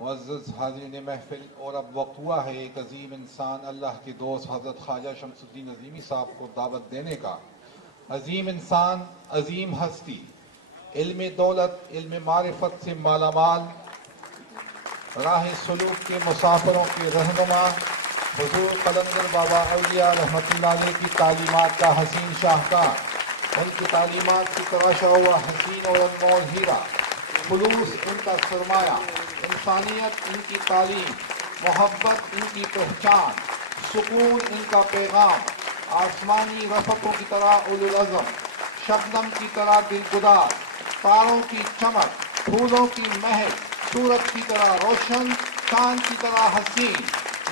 معزز حاضرین محفل، اور اب وقت ہوا ہے ایک عظیم انسان اللہ کے دوست حضرت خواجہ شمس الدین عظیمی صاحب کو دعوت دینے کا۔ عظیم انسان، عظیم ہستی، علم دولت، علم معرفت سے مالا مال، راہ سلوک کے مسافروں کے رہنما، حضور قلندر بابا اولیاء رحمۃ اللہ علیہ کی تعلیمات کا حسین شاہکار، ان کی تعلیمات کی تراشا ہوا حسین اور انمول ہیرا، خلوص ان کا سرمایہ، انسانیت ان کی تعلیم، محبت ان کی پہچان، سکون ان کا پیغام، آسمانی رفتوں کی طرح اولو العزم، شبنم کی طرح دلگدار، تاروں کی چمک، پھولوں کی مہک، سورج کی طرح روشن، چاند کی طرح حسین،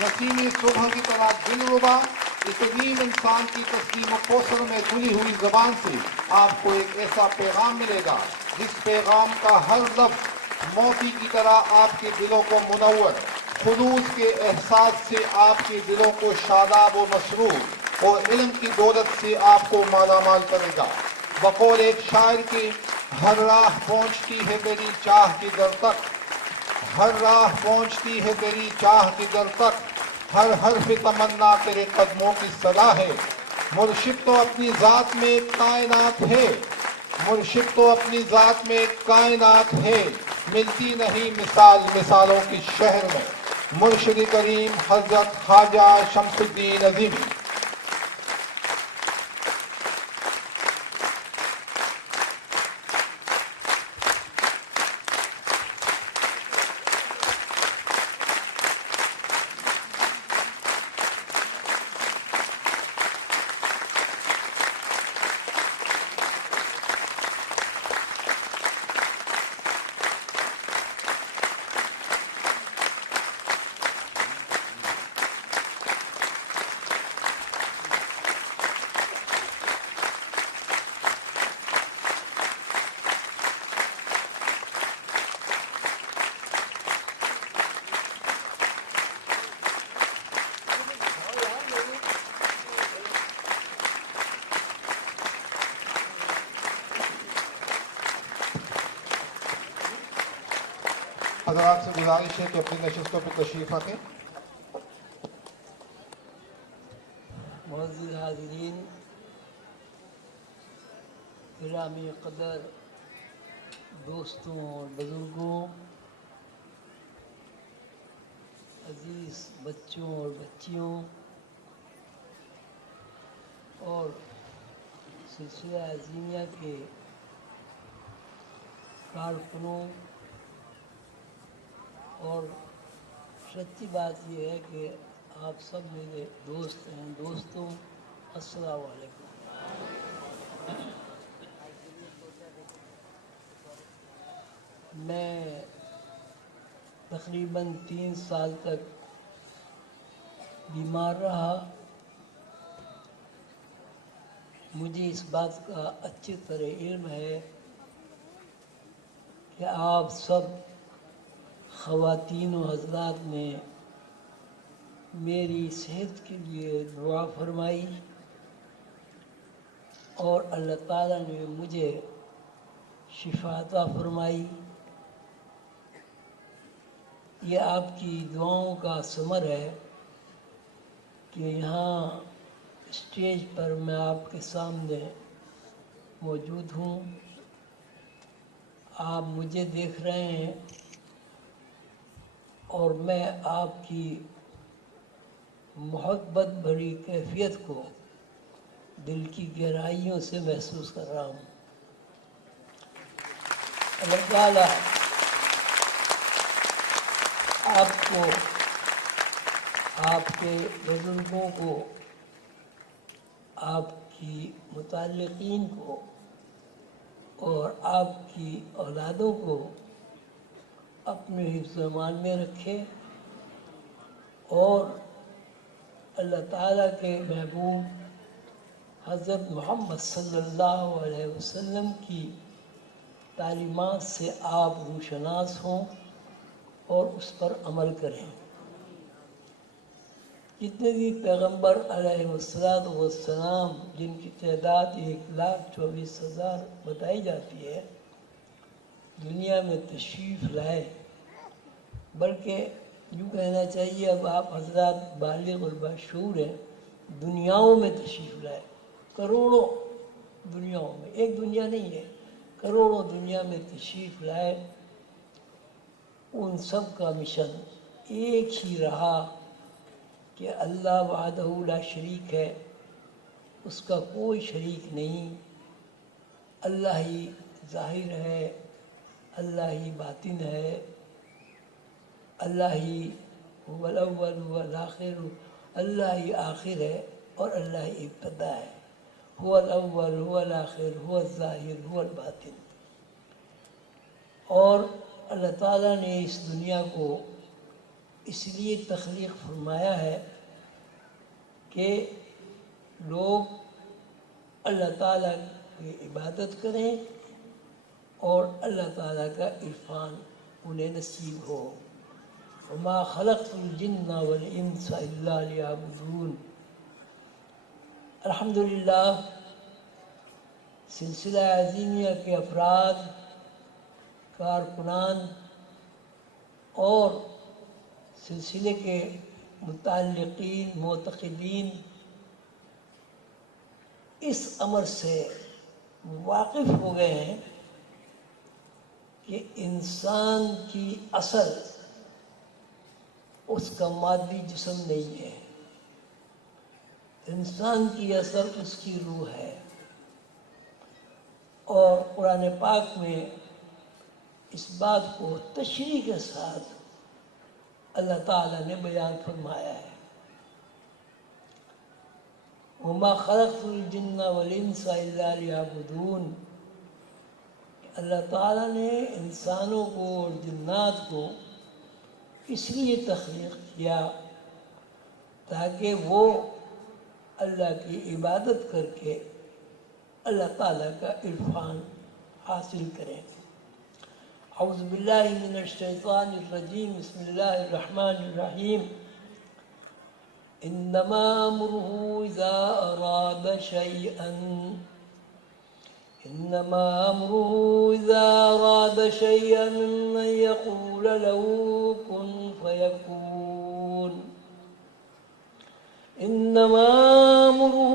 نسیمی صبح کی طرح دلربا۔ اس عظیم انسان کی تسلیم و کوثر میں دھلی ہوئی زبان سے آپ کو ایک ایسا پیغام ملے گا جس پیغام کا ہر لفظ موتی کی طرح آپ کے دلوں کو منور، خلوص کے احساس سے آپ کے دلوں کو شاداب و مسرور، اور علم کی دولت سے آپ کو مالا مال کرے گا۔ بقول ایک شاعر کے، ہر راہ پہنچتی ہے تیری چاہ کی در تک، ہر راہ پہنچتی ہے تیری چاہ کی در تک، ہر حرف تمنا تیرے قدموں کی صدا ہے۔ مرشد تو اپنی ذات میں ایک کائنات ہے، مرشد تو اپنی ذات میں ایک کائنات ہے، ملتی نہیں مثال مثالوں کی شہر میں۔ مرشد کریم حضرت خواجہ شمس الدین عظیمی۔ حضرات سے گزارش ہے کہ اپنی نشستوں پہ تشریف رکھیں۔ معزز حاضرین، گرامی قدر دوستوں اور بزرگوں، عزیز بچوں اور بچیوں، اور سلسلہ عظیمیہ کے کارکنوں، اور سچی بات یہ ہے کہ آپ سب میرے دوست ہیں۔ دوستوں، السلام علیکم۔ میں تقریباً 3 سال تک بیمار رہا۔ مجھے اس بات کا اچھی طرح علم ہے کہ آپ سب خواتین و حضرات نے میری صحت کے لیے دعا فرمائی، اور اللہ تعالیٰ نے مجھے شفا عطا فرمائی۔ یہ آپ کی دعاؤں کا ثمر ہے کہ یہاں اسٹیج پر میں آپ کے سامنے موجود ہوں، آپ مجھے دیکھ رہے ہیں، اور میں آپ کی محبت بھری کیفیت کو دل کی گہرائیوں سے محسوس کر رہا ہوں۔ اللہ تعالیٰ آپ کو، آپ کے بزرگوں کو، آپ کی متعلقین کو، اور آپ کی اولادوں کو اپنے حفظ و امان میں رکھے، اور اللہ تعالیٰ کے محبوب حضرت محمد صلی اللہ علیہ وسلم کی تعلیمات سے آپ روشناس ہوں اور اس پر عمل کریں۔ جتنے بھی پیغمبر علیہ السلام جن کی تعداد 1,24,000 بتائی جاتی ہے، دنیا میں تشریف لائے، بلکہ یوں کہنا چاہیے اب آپ حضرات بالغ اور باشعور ہیں، دنیاؤں میں تشریف لائے، کروڑوں دنیاؤں میں، ایک دنیا نہیں ہے، کروڑوں دنیا میں تشریف لائے، ان سب کا مشن ایک ہی رہا کہ اللہ وحدہ لا شریک ہے، اس کا کوئی شریک نہیں، اللہ ہی ظاہر ہے، اللہ ہی باطن ہے، اللہ ہی هو الاول هو الاخر، اللہ ہی آخر ہے اور اللہ ہی ابتدا ہے، هو الاول هو الاخر هو الظاہر هو الباطن۔ اور اللہ تعالیٰ نے اس دنیا کو اس لیے تخلیق فرمایا ہے کہ لوگ اللہ تعالیٰ کی عبادت کریں اور اللہ تعالیٰ کا عرفان انہیں نصیب ہو۔ وما خلقت الجن والانس الا لیعبدون۔ الحمدللہ سلسلہ عظیمیہ کے افراد، کارکنان اور سلسلے کے متعلقین معتقدین اس امر سے واقف ہو گئے ہیں کہ انسان کی اصل اس کا مادی جسم نہیں ہے، انسان کی اصل اس کی روح ہے، اور قرآن پاک میں اس بات کو تشریح کے ساتھ اللہ تعالیٰ نے بیان فرمایا ہے۔ وما خلقت الجن والانس الا لیعبدون۔ اللہ تعالیٰ نے انسانوں کو اور جنات کو اس لیے تخلیق کیا تاکہ وہ اللہ کی عبادت کر کے اللہ تعالیٰ کا عرفان حاصل کریں۔ اعوذ باللہ من الشیطان الرجیم، بسم اللہ الرحمن الرحیم۔ انما امره اذا اراد شیئا انما امره اذا اراد شیئا ان یقول له کن فیکون۔ انما امره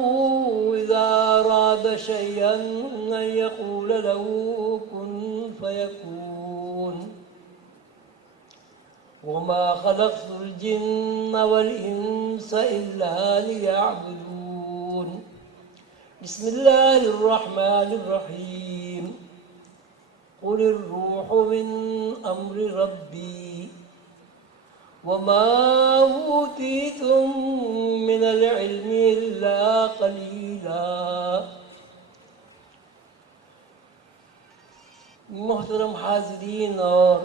اذا اراد شیئا ان یقول له کن فیکون۔ وما خلقت الجن والانس الا لیعبدون۔ بسم اللہ الرحمن الرحیم۔ قل الروح من امر ربی وما اوتیتم من العلم الا قلیلا۔ محترم حاضرین اور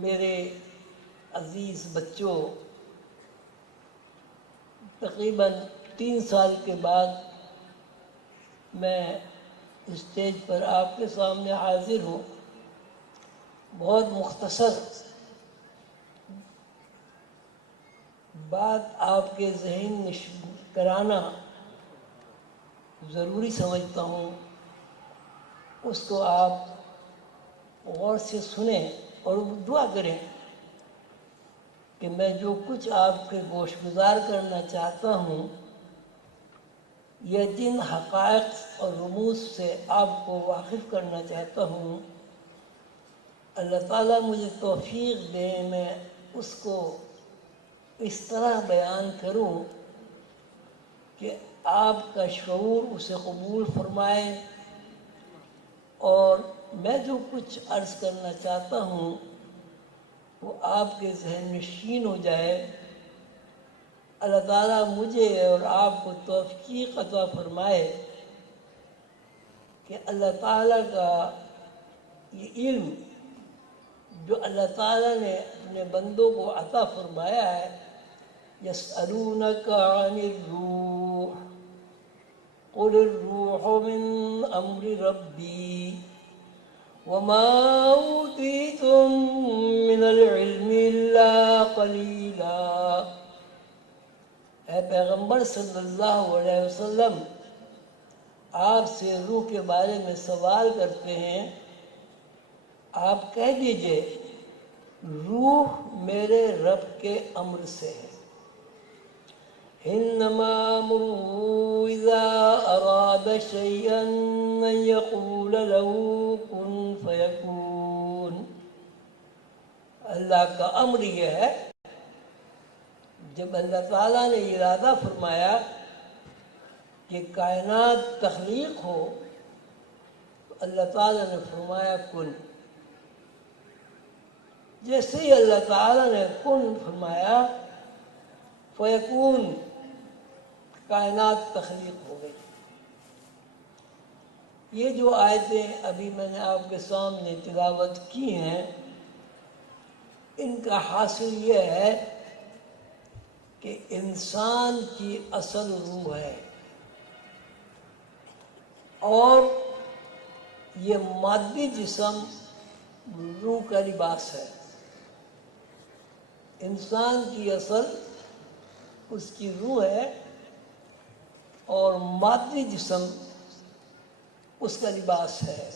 میرے عزیز بچوں، تقریباً 3 سال کے بعد میں اسٹیج پر آپ کے سامنے حاضر ہوں۔ بہت مختصر بات آپ کے ذہن نشین کرانا ضروری سمجھتا ہوں، اس کو آپ غور سے سنیں اور دعا کریں کہ میں جو کچھ آپ کے گوش گزار کرنا چاہتا ہوں، یہ جن حقائق اور رموز سے آپ کو واقف کرنا چاہتا ہوں، اللہ تعالیٰ مجھے توفیق دے میں اس کو اس طرح بیان کروں کہ آپ کا شعور اسے قبول فرمائے، اور میں جو کچھ عرض کرنا چاہتا ہوں وہ آپ کے ذہن نشین ہو جائے۔ اللہ تعالیٰ مجھے اور آپ کو توفیق عطا فرمائے کہ اللہ تعالیٰ کا یہ علم جو اللہ تعالیٰ نے اپنے بندوں کو عطا فرمایا ہے، یسألونک عن الروح قل الروح من امر ربی وما اوتیتم من العلم الا قلیلا۔ اے پیغمبر صلی اللہ علیہ وسلم، آپ سے روح کے بارے میں سوال کرتے ہیں، آپ کہہ دیجئے روح میرے رب کے امر سے ہے۔ انما امره اذا اراد شيئا ان يقول له كن فيكون۔ اللہ کا امر یہ ہے، جب اللہ تعالیٰ نے ارادہ فرمایا کہ کائنات تخلیق ہو تو اللہ تعالیٰ نے فرمایا کن۔ جیسے ہی اللہ تعالیٰ نے کن فرمایا فیکون، کائنات تخلیق ہو گئی۔ یہ جو آیتیں ابھی میں نے آپ کے سامنے تلاوت کی ہیں، ان کا حاصل یہ ہے کہ انسان کی اصل روح ہے اور یہ مادی جسم روح کا لباس ہے۔ انسان کی اصل اس کی روح ہے اور مادی جسم اس کا لباس ہے۔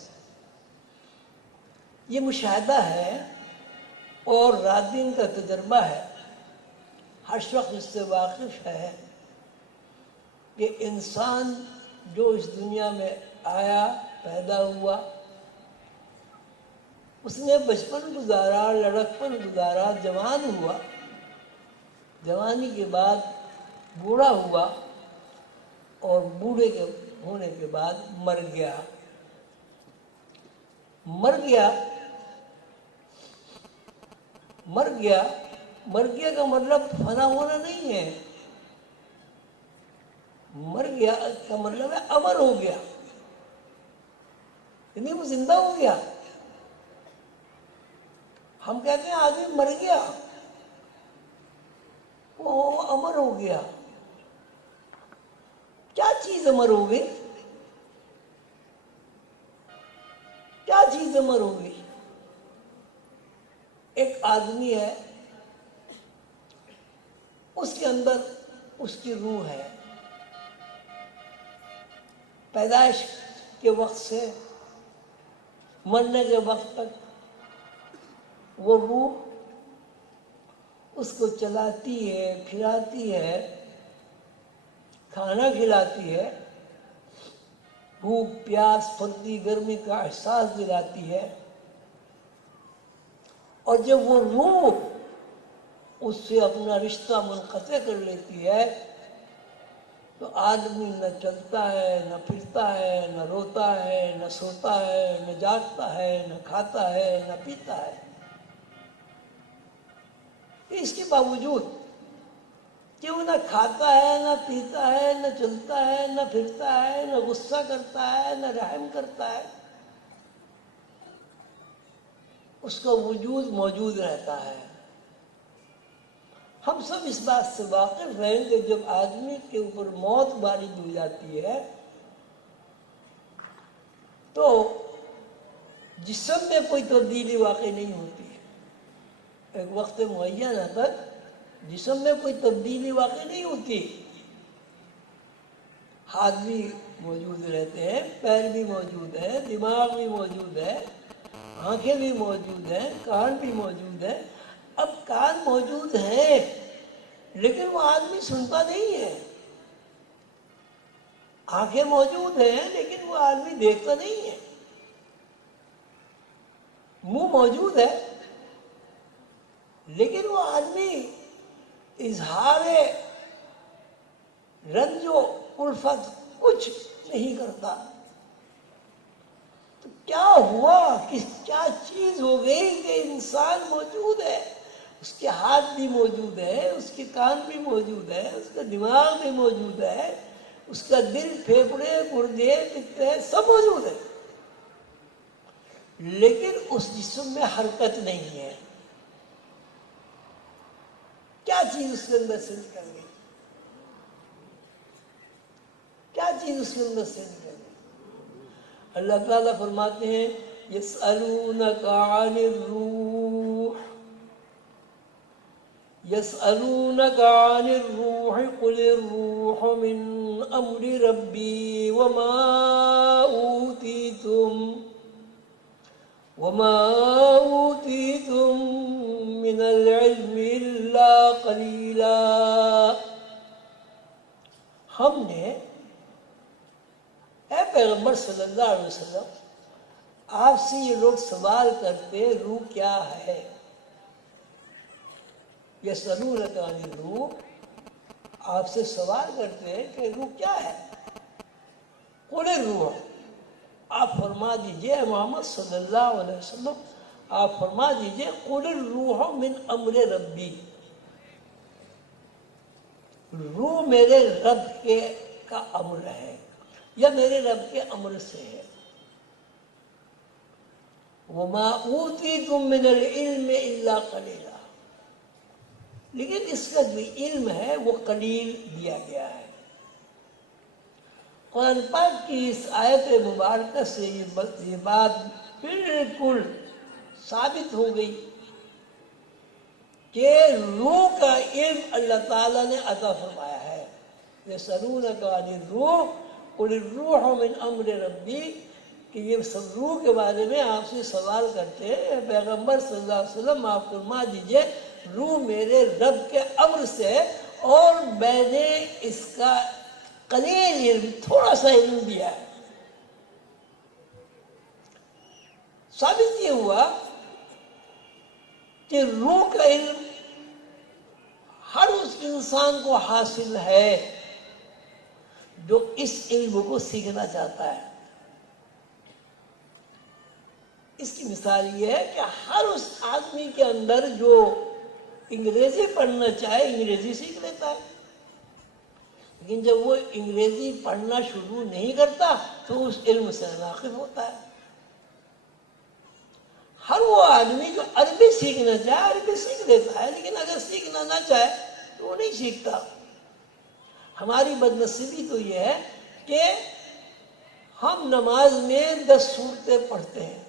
یہ مشاہدہ ہے اور رات دن کا تجربہ ہے، ہر شخص اس سے واقف ہے کہ انسان جو اس دنیا میں آیا، پیدا ہوا، اس نے بچپن گزارا، لڑکپن گزارا، جوان ہوا، جوانی کے بعد بوڑھا ہوا اور بوڑھے کے ہونے کے بعد مر گیا۔ مر گیا کا مطلب فنا ہونا نہیں ہے، مر گیا کا مطلب ہے امر ہو گیا، یعنی وہ زندہ ہو گیا۔ ہم کہتے ہیں آدمی مر گیا، وہ امر ہو گیا۔ کیا چیز امر ہو گئی؟ کیا چیز امر ہو گئی؟ ایک آدمی ہے، اس کے اندر اس کی روح ہے، پیدائش کے وقت سے مرنے کے وقت تک وہ روح اس کو چلاتی ہے، پھراتی ہے، کھانا کھلاتی ہے، بھوک پیاس سردی گرمی کا احساس دلاتی ہے، اور جب وہ روح اس سے اپنا رشتہ منقطع کر لیتی ہے تو آدمی نہ چلتا ہے، نہ پھرتا ہے، نہ روتا ہے، نہ سوتا ہے، نہ جاگتا ہے، نہ کھاتا ہے، نہ پیتا ہے۔ اس کے باوجود کہ وہ نہ کھاتا ہے، نہ پیتا ہے، نہ چلتا ہے، نہ پھرتا ہے، نہ غصہ کرتا ہے، نہ رحم کرتا ہے، اس کا وجود موجود رہتا ہے۔ ہم سب اس بات سے واقف ہیں کہ جب آدمی کے اوپر موت وارد ہو جاتی ہے تو جسم میں کوئی تبدیلی واقع نہیں ہوتی، ایک وقت معینہ تک جسم میں کوئی تبدیلی واقع نہیں ہوتی۔ ہاتھ بھی موجود رہتے ہیں، پیر بھی موجود ہیں، دماغ بھی موجود ہے، آنکھیں بھی موجود ہیں، کان بھی موجود ہے۔ اب کان موجود ہے لیکن وہ آدمی سنتا نہیں ہے، آنکھیں موجود ہیں لیکن وہ آدمی دیکھتا نہیں ہے، منہ موجود ہے لیکن وہ آدمی اظہار رنج و الفت کچھ نہیں کرتا۔ تو کیا ہوا، کیا چیز ہو گئی کہ انسان موجود ہے، اس کے ہاتھ بھی موجود ہے، اس کے کان بھی موجود ہے، اس کا دماغ بھی موجود ہے، اس کا دل، پھیپھڑے، گردے، پتے سب موجود ہے، لیکن اس جسم میں حرکت نہیں ہے۔ کیا چیز اس کے اندر سے نکل گئی؟ کیا چیز اس کے اندر سے نکل گئی؟ اللہ تعالیٰ فرماتے ہیں یسألونک عن الروح، يسألونك عن الروح قل الروح من أمر ربي وما أوتيتم من العلم إلا قليلا. ہم نے اے پیغمبر صلی اللہ علیہ وسلم آپ سے یہ لوگ سوال کرتے روح کیا ہے، یسألونک عن الروح، آپ سے سوال کرتے ہیں کہ روح کیا ہے. قل الروح، آپ فرما دیجئے محمد صلی اللہ علیہ وسلم، آپ فرما دیجئے قل الروح من امر ربی، روح میرے رب کے کا امر ہے یا میرے رب کے امر سے ہے. وما اوتیتم من العلم الا قلیلا، لیکن اس کا جو علم ہے وہ قلیل دیا گیا ہے. قرآن پاک کی اس آیت مبارکہ سے یہ بات بالکل ثابت ہو گئی کہ روح کا علم اللہ تعالیٰ نے عطا فرمایا ہے. یسألونک عن الروح قل الروح من امر ربی، کہ یہ سب روح کے بارے میں آپ سے سوال کرتے ہیں. پیغمبر صلی اللہ علیہ وسلم آپ فرما دیجئے روح میرے رب کے امر سے، اور میں نے اس کا قلیل علم، تھوڑا سا علم دیا ہے. ثابت یہ ہوا کہ روح کا علم ہر اس انسان کو حاصل ہے جو اس علم کو سیکھنا چاہتا ہے. اس کی مثال یہ ہے کہ ہر اس آدمی کے اندر جو انگریزی پڑھنا چاہے انگریزی سیکھ لیتا ہے، لیکن جب وہ انگریزی پڑھنا شروع نہیں کرتا تو اس علم سے ناقص ہوتا ہے. ہر وہ آدمی جو عربی سیکھنا چاہے عربی سیکھ لیتا ہے، لیکن اگر سیکھنا نہ چاہے تو وہ نہیں سیکھتا. ہماری بدنصیبی تو یہ ہے کہ ہم نماز میں 10 سورتیں پڑھتے ہیں،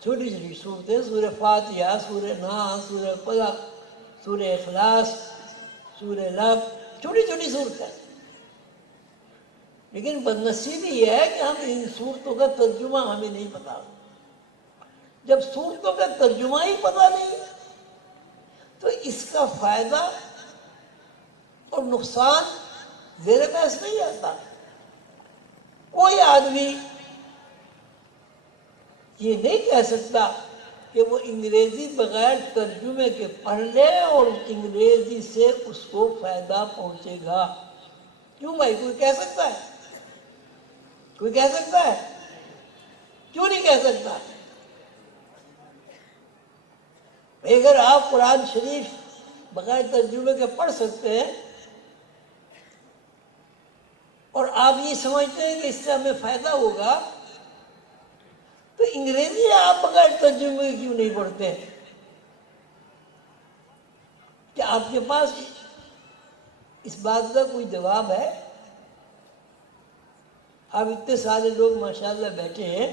چھوٹی چھوٹی صورتیں، سورہ فاتحہ، سورہ ناس، سورہ فلق، سورہ اخلاص، سورہ لب، چھوٹی چھوٹی صورتیں. لیکن بدنصیبی یہ ہے کہ ہم ان صورتوں کا ترجمہ ہمیں نہیں پتا. جب صورتوں کا ترجمہ ہی پتا نہیں تو اس کا فائدہ اور نقصان زیر بحث نہیں آتا. کوئی آدمی یہ نہیں کہہ سکتا کہ وہ انگریزی بغیر ترجمے کے پڑھ لے اور انگریزی سے اس کو فائدہ پہنچے گا. کیوں بھائی؟ کوئی کہہ سکتا ہے؟ کوئی کہہ سکتا ہے؟ کیوں نہیں کہہ سکتا؟ اگر آپ قرآن شریف بغیر ترجمے کے پڑھ سکتے ہیں اور آپ یہ سمجھتے ہیں کہ اس سے ہمیں فائدہ ہوگا، تو انگریزی آپ بغیر ترجمے کیوں نہیں پڑھتے ہیں؟ کیا آپ کے پاس اس بات کا کوئی جواب ہے؟ آپ اتنے سارے لوگ ماشاءاللہ بیٹھے ہیں،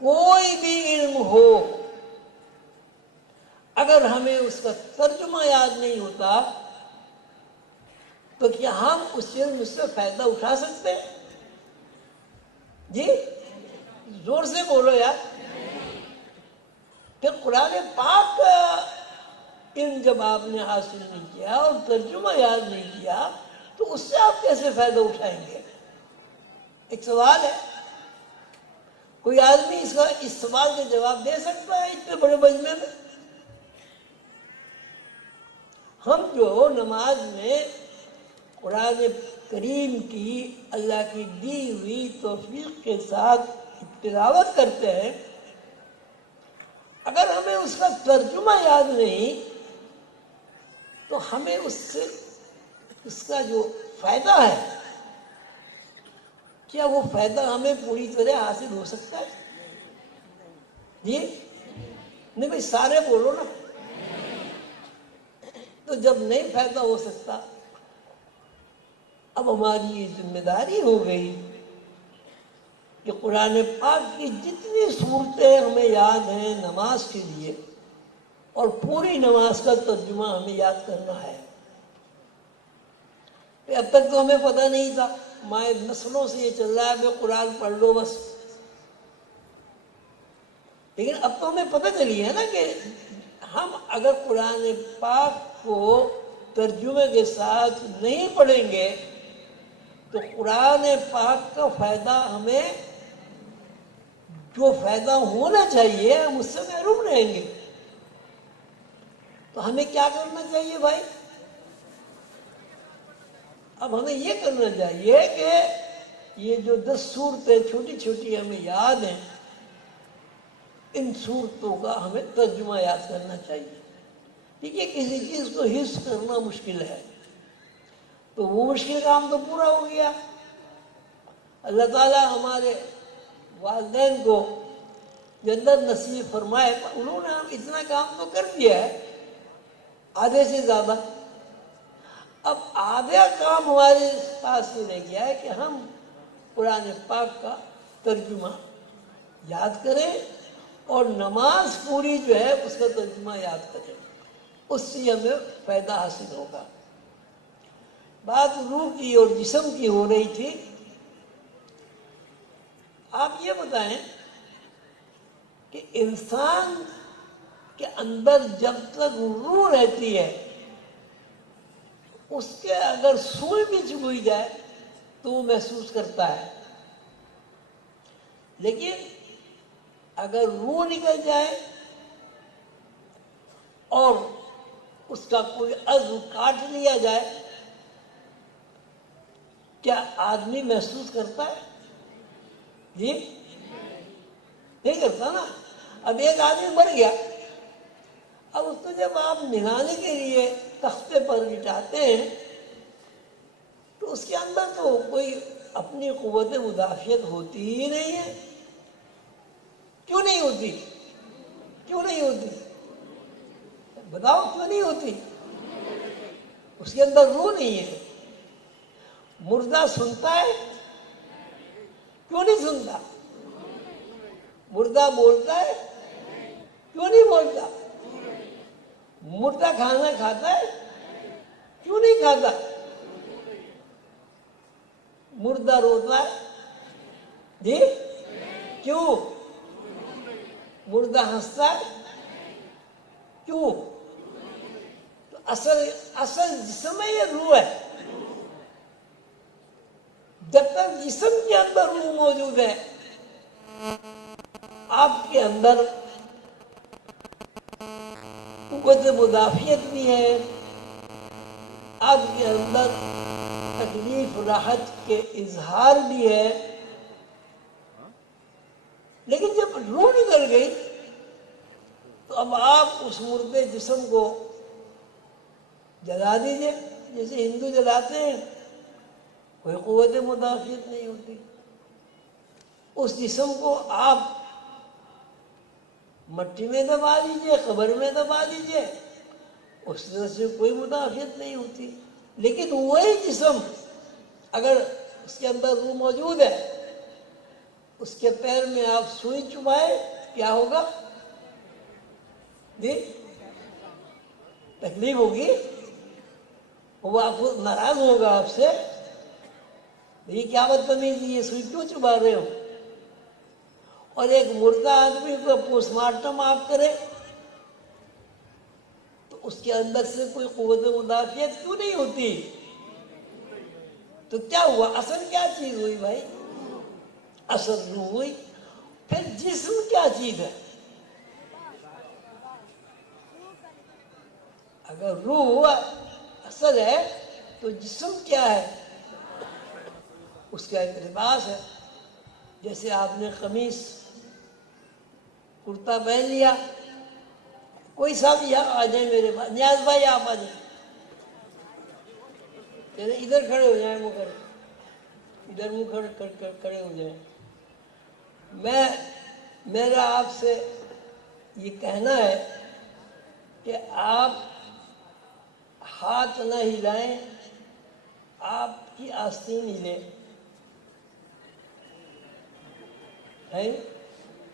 کوئی بھی علم ہو اگر ہمیں اس کا ترجمہ یاد نہیں ہوتا تو کیا ہم اس علم سے فائدہ اٹھا سکتے ہیں؟ جی زور سے بولو یار. کہ قرآن پاک کا علم جب آپ نے حاصل نہیں کیا اور ترجمہ یاد نہیں کیا تو اس سے آپ کیسے فائدہ اٹھائیں گے؟ ایک سوال ہے. کوئی آدمی اس سوال کا جواب دے سکتا ہے اتنے بڑے مجمع میں؟ ہم جو نماز میں قرآن کریم کی اللہ کی دی ہوئی توفیق کے ساتھ تلاوت کرتے ہیں، اگر ہمیں اس کا ترجمہ یاد نہیں تو ہمیں اس کا جو فائدہ ہے، کیا وہ فائدہ ہمیں پوری طرح حاصل ہو سکتا ہے؟ جی نہیں بھائی، سارے بولو نا. تو جب نہیں فائدہ ہو سکتا، اب ہماری یہ ذمہ داری ہو گئی کہ قرآن پاک کی جتنی صورتیں ہمیں یاد ہیں نماز کے لیے، اور پوری نماز کا ترجمہ ہمیں یاد کرنا ہے. اب تک تو ہمیں پتہ نہیں تھا، مائیں نسلوں سے یہ چل رہا ہے کہ قرآن پڑھ لو بس. لیکن اب تو ہمیں پتہ چلی ہے نا کہ ہم اگر قرآن پاک کو ترجمے کے ساتھ نہیں پڑھیں گے تو قرآن پاک کا فائدہ ہمیں جو فائدہ ہونا چاہیے ہم اس سے محروم رہیں گے. تو ہمیں کیا کرنا چاہیے بھائی؟ اب ہمیں یہ کرنا چاہیے کہ یہ جو 10 صورتیں چھوٹی چھوٹی ہمیں یاد ہیں، ان صورتوں کا ہمیں ترجمہ یاد کرنا چاہیے. دیکھیے کسی چیز کو حفظ کرنا مشکل ہے، تو وہ مشکل کام تو پورا ہو گیا. اللہ تعالیٰ ہمارے والدین کو جنت نصیب فرمائے، انہوں نے اتنا کام تو کر دیا ہے آدھے سے زیادہ. اب آدھا کام ہمارے پاس یہ رہ گیا ہے کہ ہم قرآن پاک کا ترجمہ یاد کریں اور نماز پوری جو ہے اس کا ترجمہ یاد کریں، اس سے ہمیں فائدہ حاصل ہوگا. بات روح کی اور جسم کی ہو رہی تھی. آپ یہ بتائیں کہ انسان کے اندر جب تک روح رہتی ہے اس کے اگر سوئی بھی چبھ جائے تو وہ محسوس کرتا ہے، لیکن اگر روح نکل جائے اور اس کا کوئی عضو کاٹ لیا جائے، کیا آدمی محسوس کرتا ہے؟ جی نہیں کرتا نا. اب ایک آدمی مر گیا، اب اس کو جب آپ نہلانے کے لیے تختے پر لٹاتے ہیں تو اس کے اندر تو کوئی اپنی قوت مدافعت ہوتی ہی نہیں ہے. کیوں نہیں ہوتی؟ کیوں نہیں ہوتی؟ بتاؤ کیوں نہیں ہوتی؟ اس کے اندر روح نہیں ہے. مردہ سنتا ہے؟ کیوں نہیں سنتا؟ مردہ بولتا ہے؟ کیوں نہیں بولتا؟ مردہ کھانا کھاتا ہے؟ کیوں نہیں کھاتا؟ مردہ روتا ہے؟ جی کیوں؟ مردہ ہنستا ہے؟ کیوں؟ تو اصل جسم ہے یا روح ہے؟ جب تک جسم کے اندر روح موجود ہے آپ کے اندر قوت مدافعت بھی ہے، آپ کے اندر تکلیف راحت کے اظہار بھی ہے. لیکن جب روح نکل گئی تو اب آپ اس مردے جسم کو جلا دیجئے، جیسے ہندو جلاتے ہیں، کوئی قوت مدافعت نہیں ہوتی. اس جسم کو آپ مٹی میں دبا دیجئے، قبر میں دبا دیجئے، اس طرح سے کوئی مدافعت نہیں ہوتی. لیکن وہی جسم اگر اس کے اندر روح موجود ہے، اس کے پیر میں آپ سوئی چبھائے کیا ہوگا؟ جی تکلیف ہوگی، وہ آپ کو ناراض ہوگا آپ سے، یہ کیا بدتمیزی، یہ سوئی کیوں چبھا رہے ہو؟ اور ایک مردہ آدمی کو پوسٹ مارٹم آپ کرے تو اس کے اندر سے کوئی قوت مدافعت کیوں نہیں ہوتی؟ تو کیا ہوا؟ اصل کیا چیز ہوئی بھائی؟ اصل روح ہوئی. پھر جسم کیا چیز ہے؟ اگر روح اصل ہے تو جسم کیا ہے؟ اس کا ایک لباس ہے. جیسے آپ نے قمیص کرتا پہن لیا، کوئی صاحب یہاں آ جائیں میرے پاس، نیاز بھائی آپ آ جائیں، ادھر کھڑے ہو جائیں، وہ ادھر منہ کھڑے ہو جائیں. میرا آپ سے یہ کہنا ہے کہ آپ ہاتھ نہ ہلائیں، آپ کی آستین ہلے.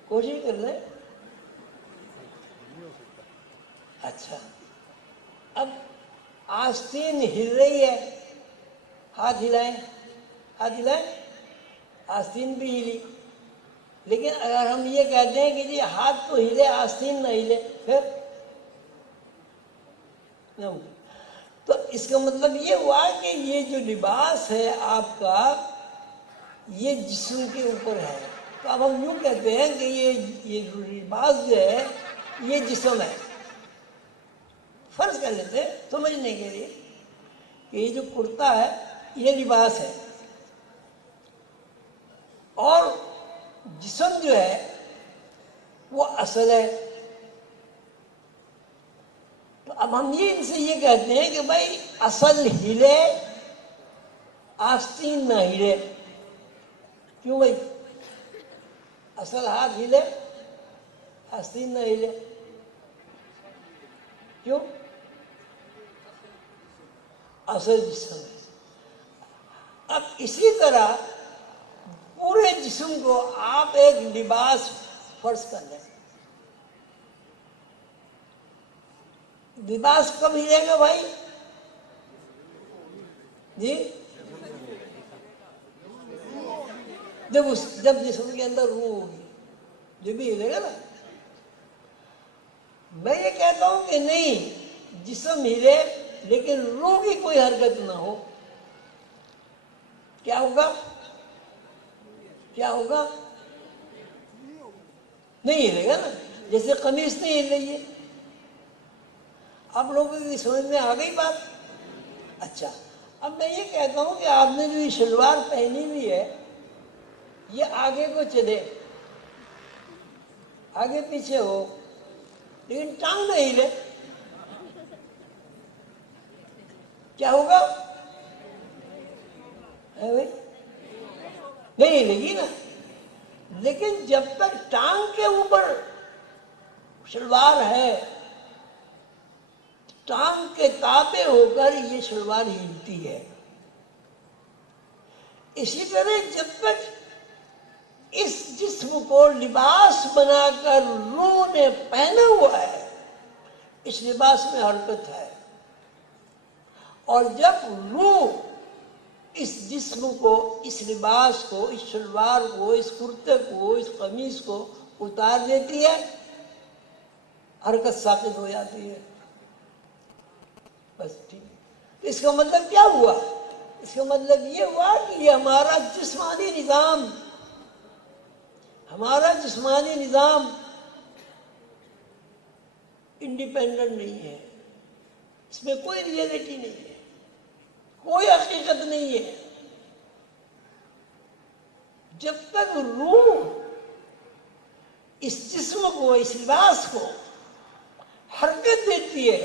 کوشش کر رہے. اچھا اب آستین ہل رہی ہے، ہاتھ ہلائیں، ہاتھ ہلائیں، آستین بھی ہلی. لیکن اگر ہم یہ کہتے ہیں کہ جی ہاتھ تو ہلے آستین نہ ہلے، پھر تو اس کا مطلب یہ ہوا کہ یہ جو لباس ہے آپ کا یہ جسم کے اوپر ہے. تو اب ہم یوں کہتے ہیں کہ یہ جو لباس جو ہے یہ جسم ہے. فرض کر لیتے ہیں سمجھنے کے لیے کہ یہ جو کرتا ہے یہ لباس ہے اور جسم جو ہے وہ اصل ہے. تو اب ہم ان سے یہ کہتے ہیں کہ بھائی اصل ہلے آستین نہ ہلے. کیوں بھائی؟ اصل ہاتھ ہلے آستین نہ ہلے. کیوں؟ اصل جسم ہے. اب اسی طرح پورے جسم کو آپ ایک لباس فرض کر لیں. لباس کب ہلے گا بھائی؟ جی جب جسم کے اندر روح ہوگی جب بھی ہلے گا نا. میں یہ کہتا ہوں کہ نہیں جسم ہلے لیکن روح کی کوئی حرکت نہ ہو. کیا ہوگا؟ کیا ہوگا؟ نہیں ہلے گا نا. جیسے قمیص نہیں ہل رہی ہے. آپ لوگوں کی سمجھ میں آ گئی بات؟ اچھا اب میں یہ کہتا ہوں کہ آپ نے جو یہ شلوار پہنی ہوئی ہے یہ آگے کو چلے آگے پیچھے ہو لیکن ٹانگ نہیں ہلے. کیا ہوگا؟ نہیں ہلے گی نا. لیکن جب تک ٹانگ کے اوپر شلوار ہے ٹانگ کے تابع ہو کر یہ شلوار ہلتی ہے. اسی طرح جب تک اس جسم کو لباس بنا کر روح نے پہنا ہوا ہے اس لباس میں حرکت ہے. اور جب روح اس جسم کو اس لباس کو اس شلوار کو اس کرتے کو اس قمیص کو اتار دیتی ہے حرکت ساقط ہو جاتی ہے. بس ٹھیک. اس کا مطلب کیا ہوا؟ اس کا مطلب یہ ہوا کہ یہ ہمارا جسمانی نظام انڈیپینڈنٹ نہیں ہے. اس میں کوئی ریئلٹی نہیں ہے کوئی حقیقت نہیں ہے. جب تک روح اس جسم کو اس لباس کو حرکت دیتی ہے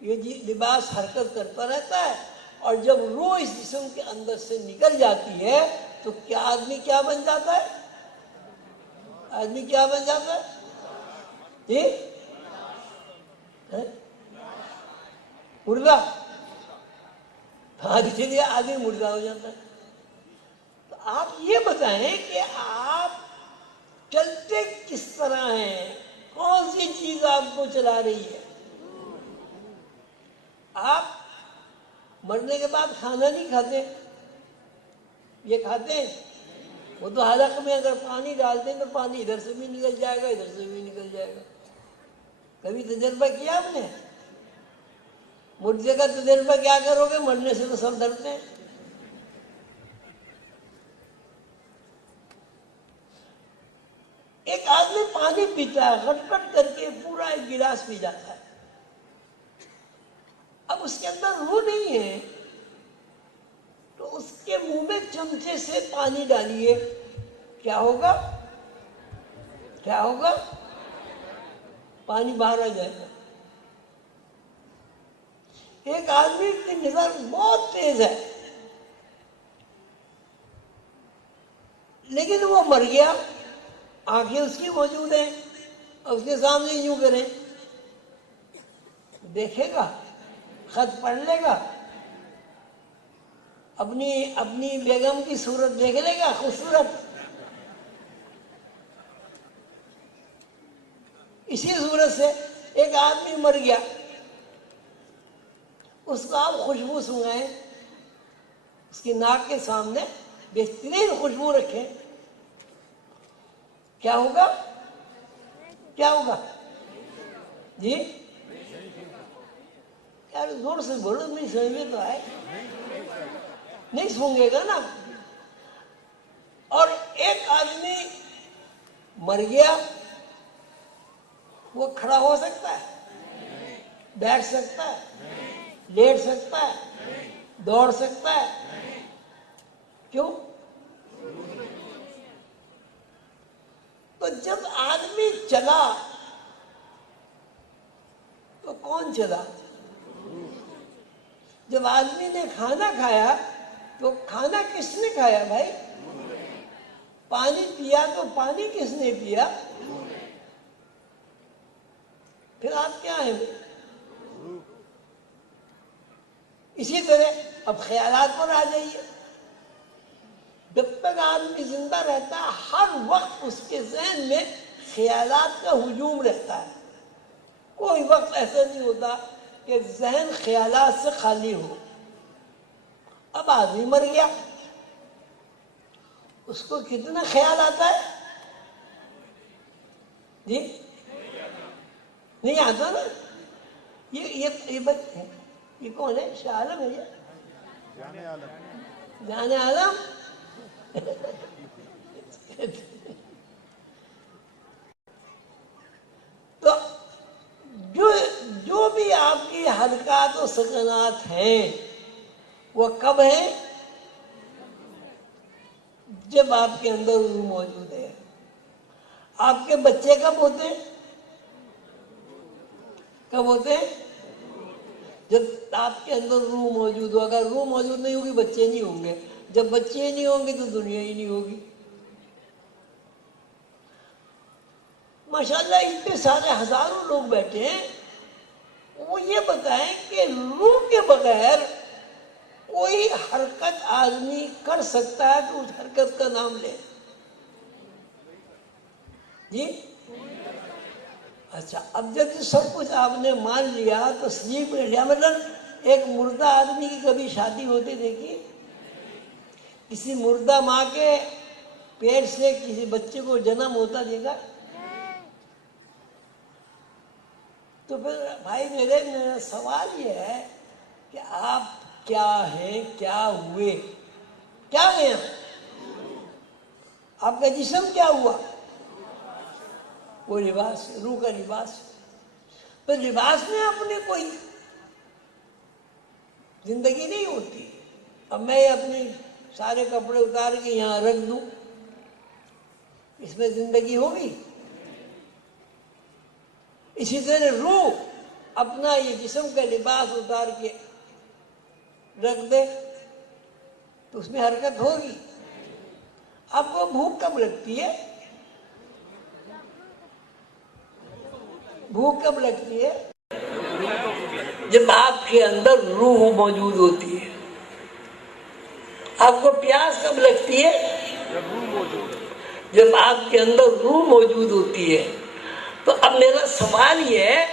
یہ لباس حرکت کرتا رہتا ہے. اور جب روح اس جسم کے اندر سے نکل جاتی ہے تو کیا آدمی کیا بن جاتا ہے؟ آدمی کیا بن جاتا ہے؟ جی مردہ. ہاں چلیے آدمی مردہ ہو جاتا ہے. تو آپ یہ بتائیں کہ آپ چلتے کس طرح ہیں؟ کون سی چیز آپ کو چلا رہی ہے؟ آپ مرنے کے بعد کھانا نہیں کھاتے. یہ کھاتے ہیں وہ تو حلق میں اگر پانی ڈالتے ہیں تو پانی ادھر سے بھی نکل جائے گا ادھر سے بھی نکل جائے گا. کبھی تجربہ کیا آپ نے؟ مردے کا تجربہ کیا کرو گے؟ مرنے سے تو سب ڈرتے ہیں. ایک آدمی پانی پیتا ہے کٹ کٹ کر کے پورا ایک گلاس پی جاتا ہے. اب اس کے اندر روح نہیں ہے تو اس کے منہ میں چمچے سے پانی ڈالیے کیا ہوگا؟ کیا ہوگا؟ پانی باہر آ جائے گا. ایک آدمی کی نظر بہت تیز ہے لیکن وہ مر گیا آنکھیں اس کی موجود ہیں اور اس کے سامنے یوں کریں دیکھے گا خط پڑھ لے گا اپنی بیگم کی صورت دیکھ لے گا خوبصورت. اسی صورت سے ایک آدمی مر گیا اس کو آپ خوشبو سنگائیں اس کی ناک کے سامنے بہترین خوشبو رکھیں کیا ہوگا؟ کیا ہوگا؟ جی زور سے بولو، نہیں سمجھ میں تو آئے، نہیں سونگے گا نا. اور ایک آدمی مر گیا، وہ کھڑا ہو سکتا ہے، بیٹھ سکتا ہے، لیٹ سکتا ہے، دوڑ سکتا ہے؟ کیوں؟ تو جب آدمی چلا تو کون چلا؟ جب آدمی نے کھانا کھایا تو کھانا کس نے کھایا بھائی؟ پانی پیا تو پانی کس نے پیا؟ پھر آپ کیا ہیں؟ اسی طرح اب خیالات پر آ جائیے. جب تک آدمی زندہ رہتا ہے ہر وقت اس کے ذہن میں خیالات کا ہجوم رہتا ہے. کوئی وقت ایسا نہیں ہوتا کہ ذہن خیالات سے خالی ہو. اب آدمی مر گیا، اس کو کتنا خیال آتا ہے؟ جی نہیں آتا نا. یہ کون ہے؟ شاہ عالم ہے یہ؟ جان عالم. تو جو بھی آپ کی حرکات و سکنات ہیں وہ کب ہیں؟ جب آپ کے اندر روح موجود ہے. آپ کے بچے کب ہوتے ہیں؟ کب ہوتے ہیں؟ جب آپ کے اندر روح موجود ہو. اگر روح موجود نہیں ہوگی بچے نہیں ہوں گے. جب بچے نہیں ہوں گے تو دنیا ہی نہیں ہوگی. ماشاءاللہ اتنے سارے ہزاروں لوگ بیٹھے ہیں، وہ یہ بتائیں کہ روح کے بغیر کوئی حرکت آدمی کر سکتا ہے تو اس حرکت کا نام لے. جی اچھا، اب جب سب کچھ آپ نے مان لیا، تسلیم کر لیا، مطلب ایک مردہ آدمی کی کبھی شادی ہوتی دیکھی؟ کسی مردہ ماں کے پیٹ سے کسی بچے کو جنم ہوتا دیکھا؟ تو پھر بھائی میرا سوال یہ ہے کہ آپ کیا ہیں، کیا ہوئے، کیا ہیں آپ کا جسم کیا ہوا؟ وہ لباس، روح کا لباس. تو لباس میں اپنے کوئی زندگی نہیں ہوتی. اب میں اپنے سارے کپڑے اتار کے یہاں رکھ دوں، اس میں زندگی ہوگی؟ اسی طرح روح اپنا یہ جسم کا لباس اتار کے رکھ دے تو اس میں حرکت ہوگی؟ آپ کو بھوک کب لگتی ہے؟ بھوک کب لگتی ہے؟ جب آپ کے اندر روح موجود ہوتی ہے. آپ کو پیاس کب لگتی ہے؟ جب آپ کے اندر روح موجود ہوتی ہے. تو اب میرا سوال یہ ہے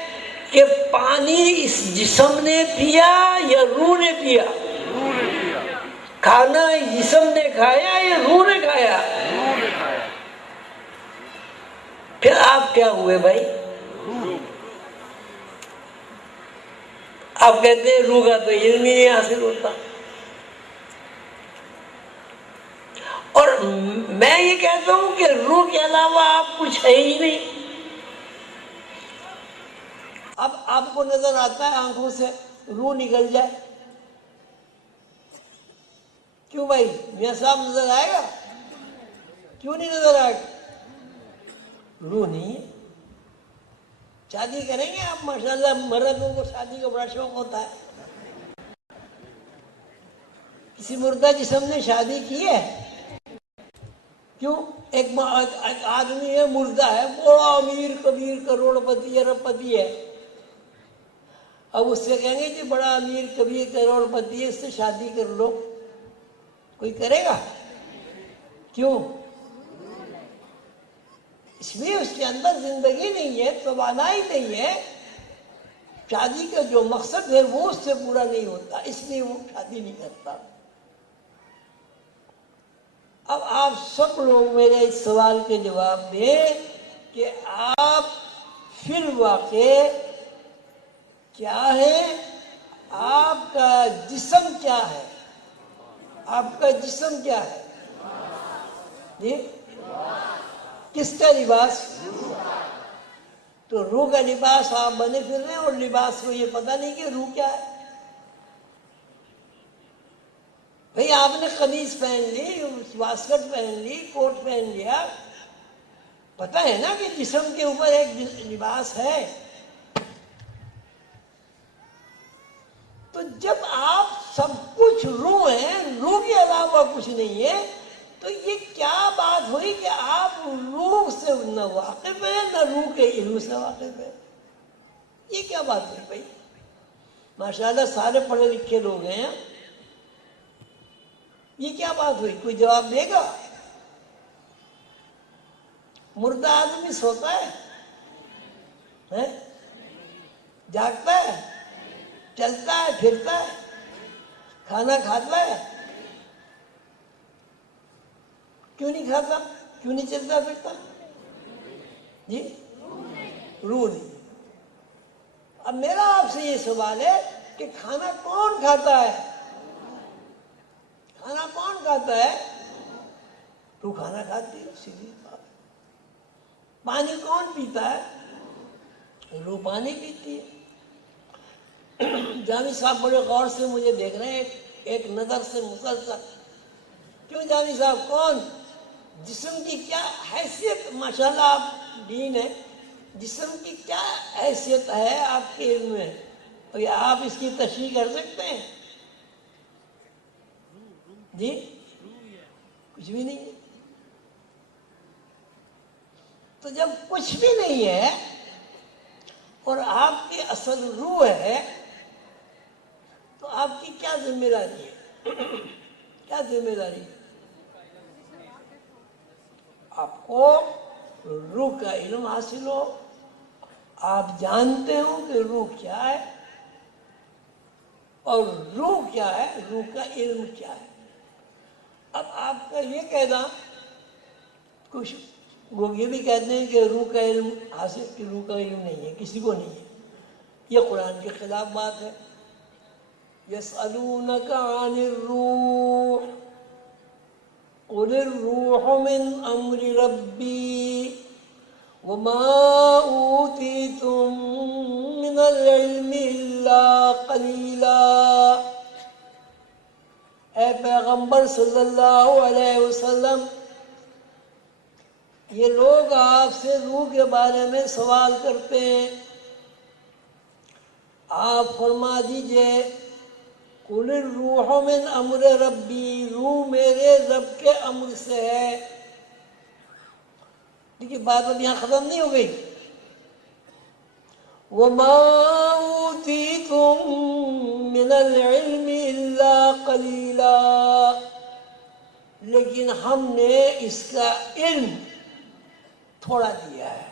کہ پانی اس جسم نے پیا یا روح نے پیا؟ کھانا جسم نے کھایا یا روح نے کھایا؟ پھر آپ کیا ہوئے بھائی؟ آپ کہتے ہیں روح کا تو علم ہی نہیں حاصل ہوتا. اور میں یہ کہتا ہوں کہ روح کے علاوہ آپ کچھ ہے ہی نہیں. اب آپ کو نظر آتا ہے آنکھوں سے روح نکل جائے، کیوں بھائی؟ میاں صاحب نظر آئے گا؟ کیوں نہیں نظر آئے گا؟ روح نہیں ہے. شادی کریں گے آپ؟ ماشاءاللہ مردوں کو شادی کا بڑا شوق ہوتا ہے. کسی مردہ جسم نے شادی کی ہے؟ کیوں؟ ایک آدمی ہے، مردہ ہے، بڑا امیر کبیر کروڑ پتی ارب پتی ہے. اب اس سے کہیں گے کہ بڑا امیر کبیر کروڑ پتی ہے، اس سے شادی کر لو. کوئی کرے گا؟ کیوں؟ اس لیے اس کے اندر زندگی نہیں ہے، توانائی نہیں ہے. شادی کا جو مقصد ہے وہ اس سے پورا نہیں ہوتا، اس لیے وہ شادی نہیں کرتا. اب آپ سب لوگ میرے اس سوال کے جواب دیں کہ آپ فی الواقع کیا ہیں؟ آپ کا جسم کیا ہے؟ آپ کا جسم کیا ہے جی؟ کس کا لباس؟ تو روح کا لباس آپ بنے پھر رہے ہیں اور لباس کو یہ پتہ نہیں کہ روح کیا ہے. بھئی آپ نے قمیض پہن لی، واسکٹ پہن لی، کوٹ پہن لیا، پتہ ہے نا کہ جسم کے اوپر ایک لباس ہے. تو جب آپ سب کچھ روح ہیں، روح کے علاوہ کچھ نہیں ہے، تو یہ کیا بات ہوئی کہ آپ روح سے نہ واقف ہیں نہ روح کے علم سے واقف ہیں؟ یہ کیا بات ہوئی بھائی؟ ماشاءاللہ سارے پڑھے لکھے لوگ ہیں، یہ کیا بات ہوئی؟ کوئی جواب دے گا؟ مردہ آدمی سوتا ہے، جاگتا ہے، چلتا ہے، پھرتا ہے، کھانا کھاتا ہے؟ کیوں نہیں کھاتا؟ کیوں نہیں چلتا پھرتا؟ جی روح نہیں. اب میرا آپ سے یہ سوال ہے کہ کھانا کون کھاتا ہے؟ کھانا کون کھاتا ہے؟ روح کھانا کھاتی ہے، سیدھی بات. پانی کون پیتا ہے؟ روح پانی پیتی ہے. جامی صاحب بڑے غور سے مجھے دیکھ رہے ہیں، ایک نظر سے مسلسل. کیوں جامی صاحب؟ کون؟ جسم کی کیا حیثیت؟ ماشاءاللہ آپ دین ہے، جسم کی کیا حیثیت ہے آپ کے علم میں؟ اور آپ اس کی تشریح کر سکتے ہیں؟ جی کچھ بھی نہیں ہے. تو جب کچھ بھی نہیں ہے اور آپ کی اصل روح ہے، تو آپ کی کیا ذمہ داری ہے؟ کیا ذمہ داری ہے؟ آپ کو روح کا علم حاصل ہو، آپ جانتے ہو کہ روح کیا ہے اور روح کیا ہے، روح کا علم کیا ہے. اب آپ کا یہ کہنا، کچھ لوگ یہ بھی کہتے ہیں کہ روح کا علم حاصل، کہ روح کا علم نہیں ہے، کسی کو نہیں ہے. یہ قرآن کے خلاف بات ہے. يسألونك عن الروح قل الروح من أمر ربي وما أوتيتم من العلم إلا قليلا. اے پیغمبر صلی اللہ علیہ وسلم، یہ لوگ آپ سے روح کے بارے میں سوال کرتے ہیں، آپ فرما دیجئے قل الروح من امر ربی، روح میرے رب کے امر سے ہے. دیکھیے بات اب یہاں ختم نہیں ہو گئی. وما اوتیتم من العلم الا قلیلا، لیکن ہم نے اس کا علم تھوڑا دیا ہے.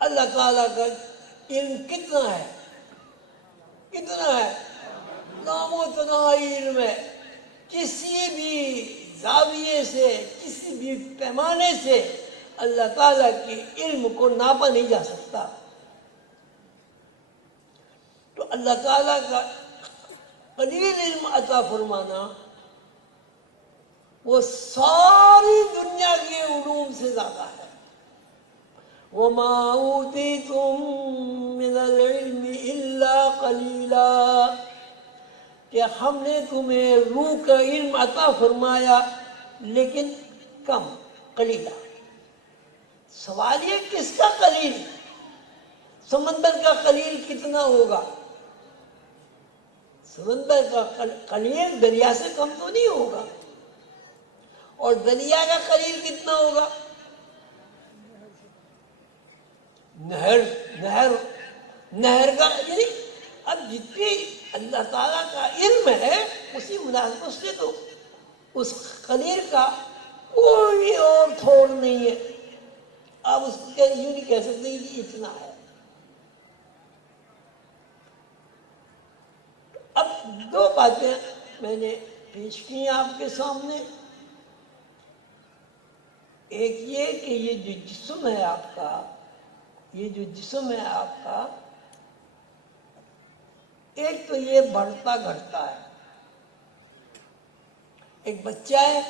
اللہ تعالیٰ کا علم کتنا ہے؟ کتنا ہے؟ نام و تناہی علم ہے. کسی بھی زاویے سے، کسی بھی پیمانے سے اللہ تعالیٰ کے علم کو ناپا نہیں جا سکتا. تو اللہ تعالیٰ کا قلیل علم عطا فرمانا وہ ساری دنیا کے علوم سے زیادہ ہے. وَمَا أُوتِيتُم مِّنَ الْعِلْمِ إِلَّا قَلِيلًا، کہ ہم نے تمہیں روح کا علم عطا فرمایا لیکن کم، قلیلا. سوال یہ کس کا قلیل؟ سمندر کا قلیل کتنا ہوگا؟ سمندر کا قلیل دریا سے کم تو نہیں ہوگا. اور دریا کا قلیل کتنا ہوگا؟ نہر کا. یعنی اب جتنی اللہ تعالیٰ کا علم ہے اسی مناسبت سے تو اس قلیل کا کوئی اور تھوڑ نہیں ہے. آپ اس کو یوں نہیں کہہ سکتے کہ اتنا ہے. اب دو باتیں میں نے پیش کی آپ کے سامنے. ایک یہ کہ یہ جو جسم ہے آپ کا، یہ جو جسم ہے آپ کا، ایک تو یہ بڑھتا گھٹتا ہے. ایک بچہ ہے،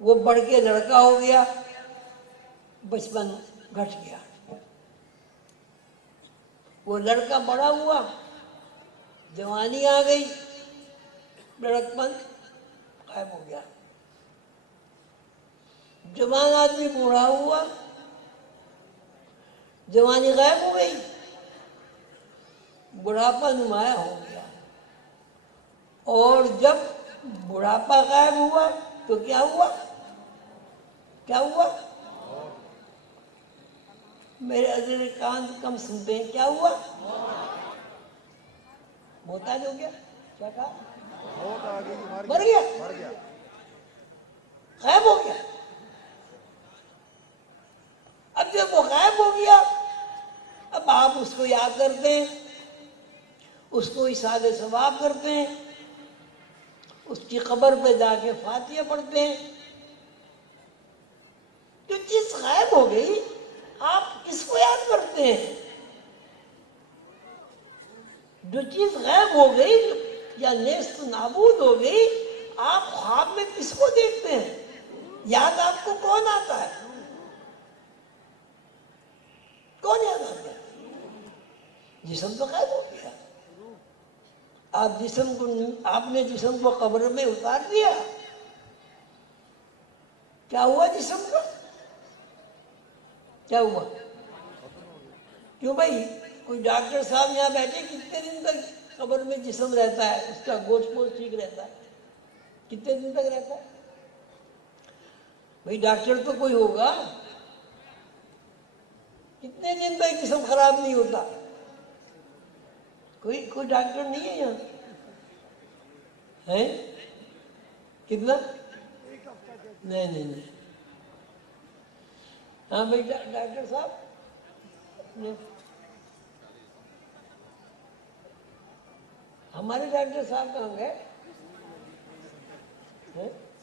وہ بڑھ کے لڑکا ہو گیا، بچپن گھٹ گیا. وہ لڑکا بڑا ہوا، جوانی آ گئی، لڑکپن غائب ہو گیا. جوان آدمی بوڑھا ہوا، جوانی غائب ہو گئی، بڑھاپا نمایاں ہو گیا. اور جب بڑھاپا غائب ہوا تو کیا ہوا؟ کیا ہوا؟ میرے عزیز کان کم سنتے ہیں، کیا ہوا؟ محتاج ہو گیا. کیا کہا؟ مر گیا، غائب ہو گیا. اب جب وہ غائب ہو گیا، اب آپ اس کو یاد کرتے ہیں، اس کو احسان ثواب کرتے ہیں، اس کی قبر پہ جا کے فاتحہ پڑھتے ہیں. جو چیز غائب ہو گئی آپ کس کو یاد کرتے ہیں؟ جو چیز غائب ہو گئی یا نیست نابود ہو گئی، آپ خواب میں کس کو دیکھتے ہیں؟ یاد آپ کو کون آتا ہے؟ کون یاد آتا ہے؟ جسم تو غائب ہو گیا. آپ نے جسم کو قبر میں اتار دیا. کیا ہوا جسم کا؟ کیا ہوا؟ کیوں بھائی؟ کوئی ڈاکٹر صاحب یہاں بیٹھے، کتنے دن تک قبر میں جسم رہتا ہے؟ اس کا گوشت پوشت ٹھیک رہتا ہے؟ کتنے دن تک رہتا ہے بھائی؟ ڈاکٹر تو کوئی ہوگا. کتنے دن تک جسم خراب نہیں ہوتا؟ کوئی ڈاکٹر نہیں ہے یہاں؟ ہے کتنا؟ نہیں. ہاں بھائی ڈاکٹر صاحب، ہمارے ڈاکٹر صاحب کہاں گئے؟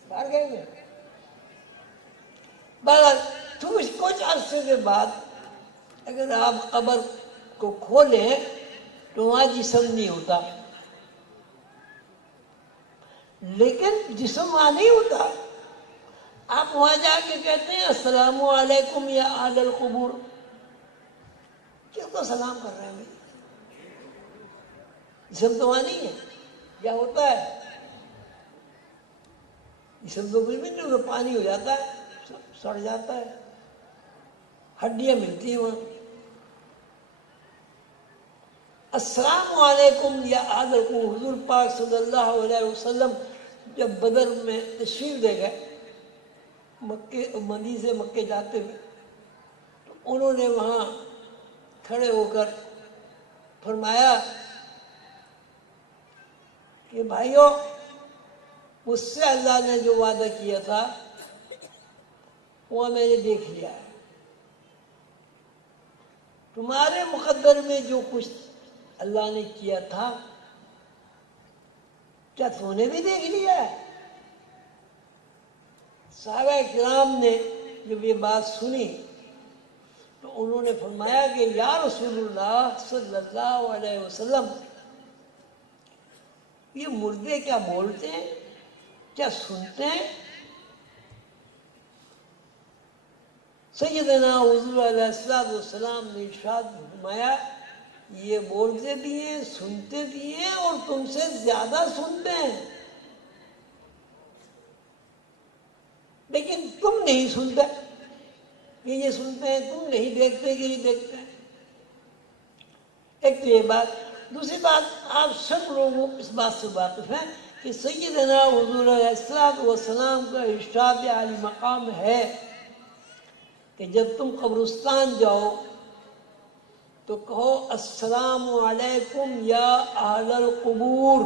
باہر گئے ہیں. کچھ عرصے کے بعد اگر آپ قبر کو کھولیں تو وہاں جسم نہیں ہوتا، لیکن جسم وہاں نہیں ہوتا. آپ وہاں جا کے کہتے ہیں السلام علیکم یا اہل القبور. کس کو سلام کر رہے ہیں بھائی؟ جسم تو وہاں نہیں ہے. کیا ہوتا ہے؟ جسم تو کچھ بھی نہیں ہوتا، پانی ہو جاتا ہے، سڑ جاتا ہے، ہڈیاں ملتی ہیں وہاں. السلام علیکم یا اہل القبور. حضور پاک صلی اللہ علیہ وسلم جب بدر میں تشریف لے گئے، مدینہ سے مکے جاتے ہوئے، تو انہوں نے وہاں کھڑے ہو کر فرمایا کہ بھائیو، مجھ سے اللہ نے جو وعدہ کیا تھا وہ میں نے دیکھ لیا ہے. تمہارے مقدر میں جو کچھ اللہ نے کیا تھا کیا تو نے بھی دیکھ لیا ہے؟ صحابہ کرام نے جب یہ بات سنی تو انہوں نے فرمایا کہ یا رسول اللہ صلی اللہ علیہ وسلم، یہ مردے کیا بولتے ہیں؟ کیا سنتے ہیں؟ سیدنا حضور علیہ السلام نے ارشاد فرمایا، یہ بولتے بھی ہیں، سنتے بھی ہیں، اور تم سے زیادہ سنتے ہیں، لیکن تم نہیں سنتے. یہ سنتے ہیں، تم نہیں دیکھتے کہ یہ دیکھتے ہیں. ایک تو یہ بات. دوسری بات، آپ سب لوگ اس بات سے واقف ہیں کہ سیدنا حضور علیہ السلام کا ارشاد عالی مقام ہے کہ جب تم قبرستان جاؤ تو کہو السلام علیکم یا اہل القبور.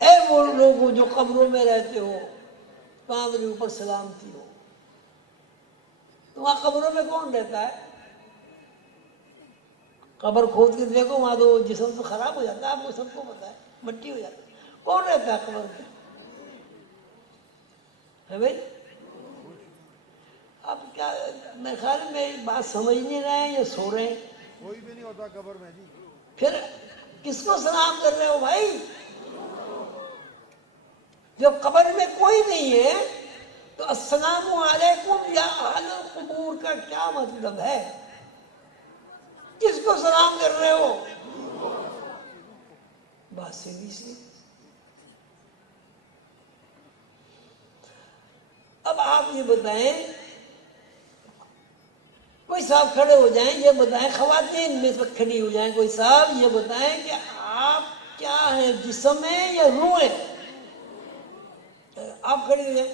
اے وہ لوگوں جو قبروں میں رہتے ہو، تمہارے اوپر سلامتی ہو. تو وہاں قبروں میں کون رہتا ہے؟ قبر کھود کے دیکھو، وہاں تو جسم تو خراب ہو جاتا ہے، آپ کو سب کو پتا ہے، مٹی ہو جاتی ہے. کون رہتا ہے قبر میں؟ ہے بھائی؟ اب کیا میرے خیال میں میری بات سمجھ نہیں رہے ہیں یا سو رہے ہیں؟ کوئی بھی نہیں ہوتا قبر میں جی. پھر کس کو سلام کر رہے ہو بھائی؟ جب قبر میں کوئی نہیں ہے تو السلام علیکم یا اہل القبور کا کیا مطلب ہے؟ کس کو سلام کر رہے ہو؟ بات سیدھی سی. اب آپ یہ بتائیں، کوئی صاحب کھڑے ہو جائیں، یہ بتائیں، خواتین میں سے کھڑی ہو جائیں، کوئی صاحب یہ بتائیں کہ آپ کیا ہیں، جسم ہیں یا روح ہیں؟ آپ کھڑے ہو جائیں،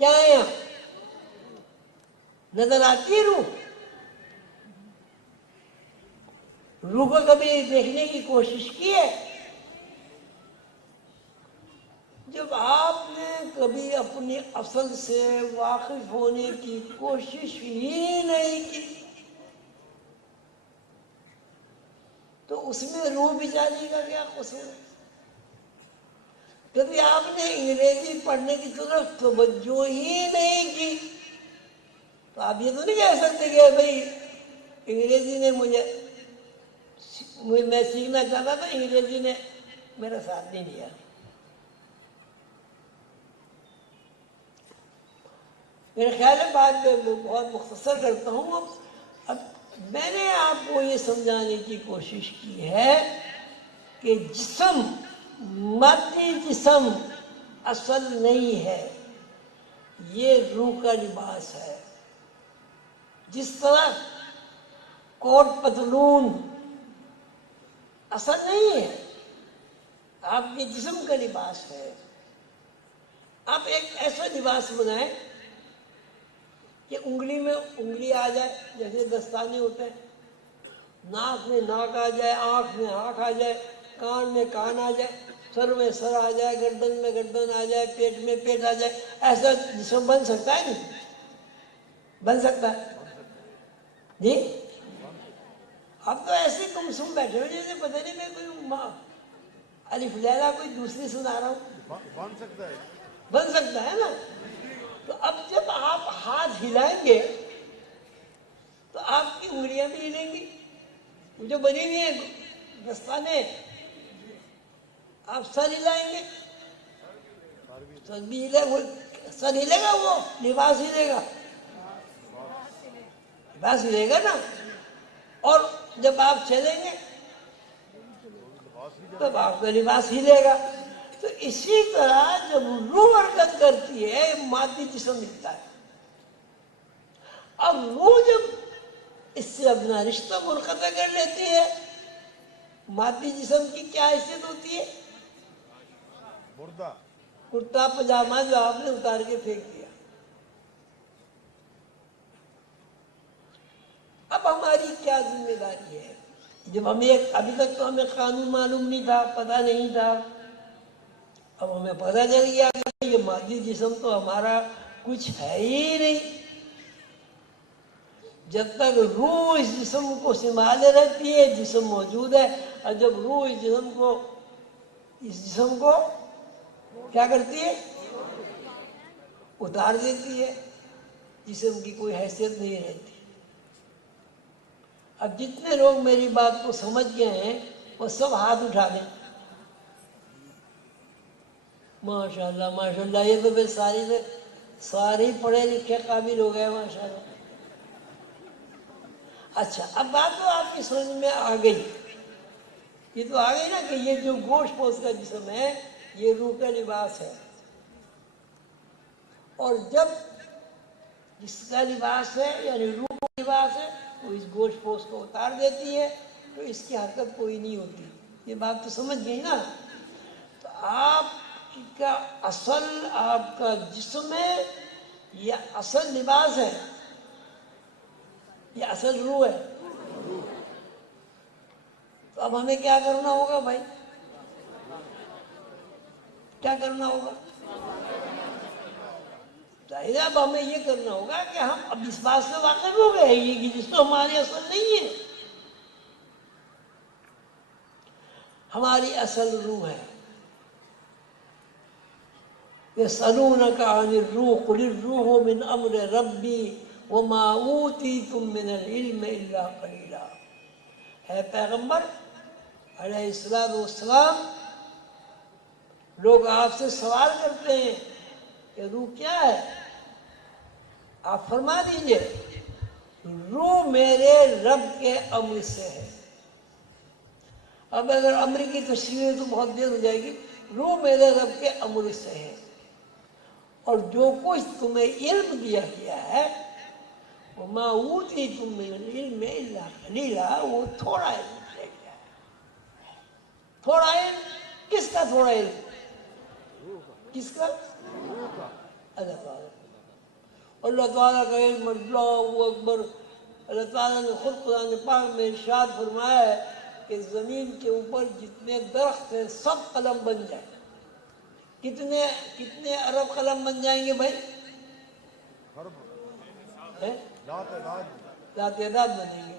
کیا ہے آپ؟ نظر آتی ہے روح؟ روح کو کبھی دیکھنے کی کوشش کی ہے؟ جب آپ نے کبھی اپنی اصل سے واقف ہونے کی کوشش ہی نہیں کی تو اس میں روح بیچاری کا کیا قصور ہے؟ کبھی آپ نے انگریزی پڑھنے کی طرف توجہ ہی نہیں کی تو آپ یہ تو نہیں کہہ سکتے کہ بھائی انگریزی نے میں سیکھنا چاہتا تھا، انگریزی نے میرا ساتھ نہیں دیا. میرے خیال ہے بات میں بہت مختصر کرتا ہوں. اب میں نے آپ کو یہ سمجھانے کی کوشش کی ہے کہ جسم، مادی جسم اصل نہیں ہے، یہ روح کا لباس ہے. جس طرح کوٹ پتلون اصل نہیں ہے، آپ کے جسم کا لباس ہے. آپ ایک ایسا لباس بنائیں کہ انگلی میں انگلی آ جائے، جیسے دستانے ہوتے ہیں، ناک میں ناک آ جائے، آنکھ میں آنکھ آ جائے، کان میں کان آ جائے، سر میں سر آ جائے، گردن میں گردن آ جائے، پیٹ میں پیٹ آ جائے. ایسا جسم بن سکتا ہے نہیں؟ بن سکتا ہے جی؟ اب تو ایسے کم سم بیٹھے ہو جیسے پتہ نہیں میں کوئی الف لیلا کوئی دوسری سنا رہا ہوں. بن سکتا ہے. بن سکتا ہے نا. تو اب جب آپ ہاتھ ہلائیں گے تو آپ کی انگلیاں بھی ہلیں گی، جو بنی ہوئی ہیں دستانے. آپ سر ہلائیں گے، سر بھی ہلے گا، سر ہلے گا، وہ لباس ہلے گا، لباس ہلے گا نا. اور جب آپ چلیں گے تب آپ کا لباس ہلے گا. تو اسی طرح جب روح حرکت کرتی ہے مادی جسم ملتا ہے. اب روح جب اس سے اپنا رشتہ منقطع کر لیتی ہے، مادی جسم کی کیا حیثیت ہوتی ہے؟ مردہ. کرتا پجامہ جو آپ نے اتار کے پھینک دیا. اب ہماری کیا ذمہ داری ہے؟ جب ابھی تک تو ہمیں قانون معلوم نہیں تھا، پتہ نہیں تھا. اب ہمیں پتہ چل گیا کہ یہ مادی جسم تو ہمارا کچھ ہے ہی نہیں. جب تک روح اس جسم کو سنبھالے رہتی ہے جسم موجود ہے، اور جب روح اس جسم کو کیا کرتی ہے؟ اتار دیتی ہے، جسم کی کوئی حیثیت نہیں رہتی. اب جتنے لوگ میری بات کو سمجھ گئے ہیں وہ سب ہاتھ اٹھا دیں. ماشاء اللہ ماشاء اللہ، یہ تو پھر سارے پڑھے لکھے قابل ہو گئے ماشاء اللہ. اچھا، اب بات تو آپ کی سمجھ میں آ گئی. یہ تو آ گئی نا کہ یہ جو گوشت پوش کا جسم ہے یہ روح کا لباس ہے. اور جب جس کا لباس ہے یعنی روح کا لباس ہے وہ اس گوشت پوش کو اتار دیتی ہے تو اس کی حرکت کوئی نہیں ہوتی. یہ بات تو سمجھ گئی نا؟ تو آپ کا اصل آپ کا جسم ہے یا اصل لباس ہے یا اصل روح ہے؟ تو اب ہمیں کیا کرنا ہوگا بھائی؟ کیا کرنا ہوگا؟ ظاہر اب ہمیں یہ کرنا ہوگا کہ ہم اب اس بات سے واقف ہو گئے یہ کہ جس تو ہماری اصل نہیں ہے، ہماری اصل روح ہے. یسألونک عن الروح قل الروح من امر ربی وما اوتیتم من العلم الا قلیلا. اے پیغمبر علیہ السلام، لوگ آپ سے سوال کرتے ہیں کہ روح کیا ہے؟ آپ فرما دیجئے روح میرے رب کے امر سے ہے. اب اگر امر کی تشریح تو بہت دیر ہو جائے گی. روح میرے رب کے امر سے ہے، اور جو کچھ تمہیں علم دیا گیا ہے وَمَا أُوتِيتُم مِّنَ الْعِلْمِ إِلَّا قَلِيلًا، وہ تھوڑا علم دیا گیا ہے. تھوڑا علم کس کا؟ تھوڑا علم کس کا؟ اللہ تعالیٰ. اللہ تعالیٰ کا علم، اللہ اکبر. اللہ تعالیٰ نے خود قرآن پاک میں ارشاد فرمایا ہے کہ زمین کے اوپر جتنے درخت ہیں سب قلم بن جائیں. کتنے ارب قلم بن جائیں گے بھائی؟ لا تعداد بنیں گے.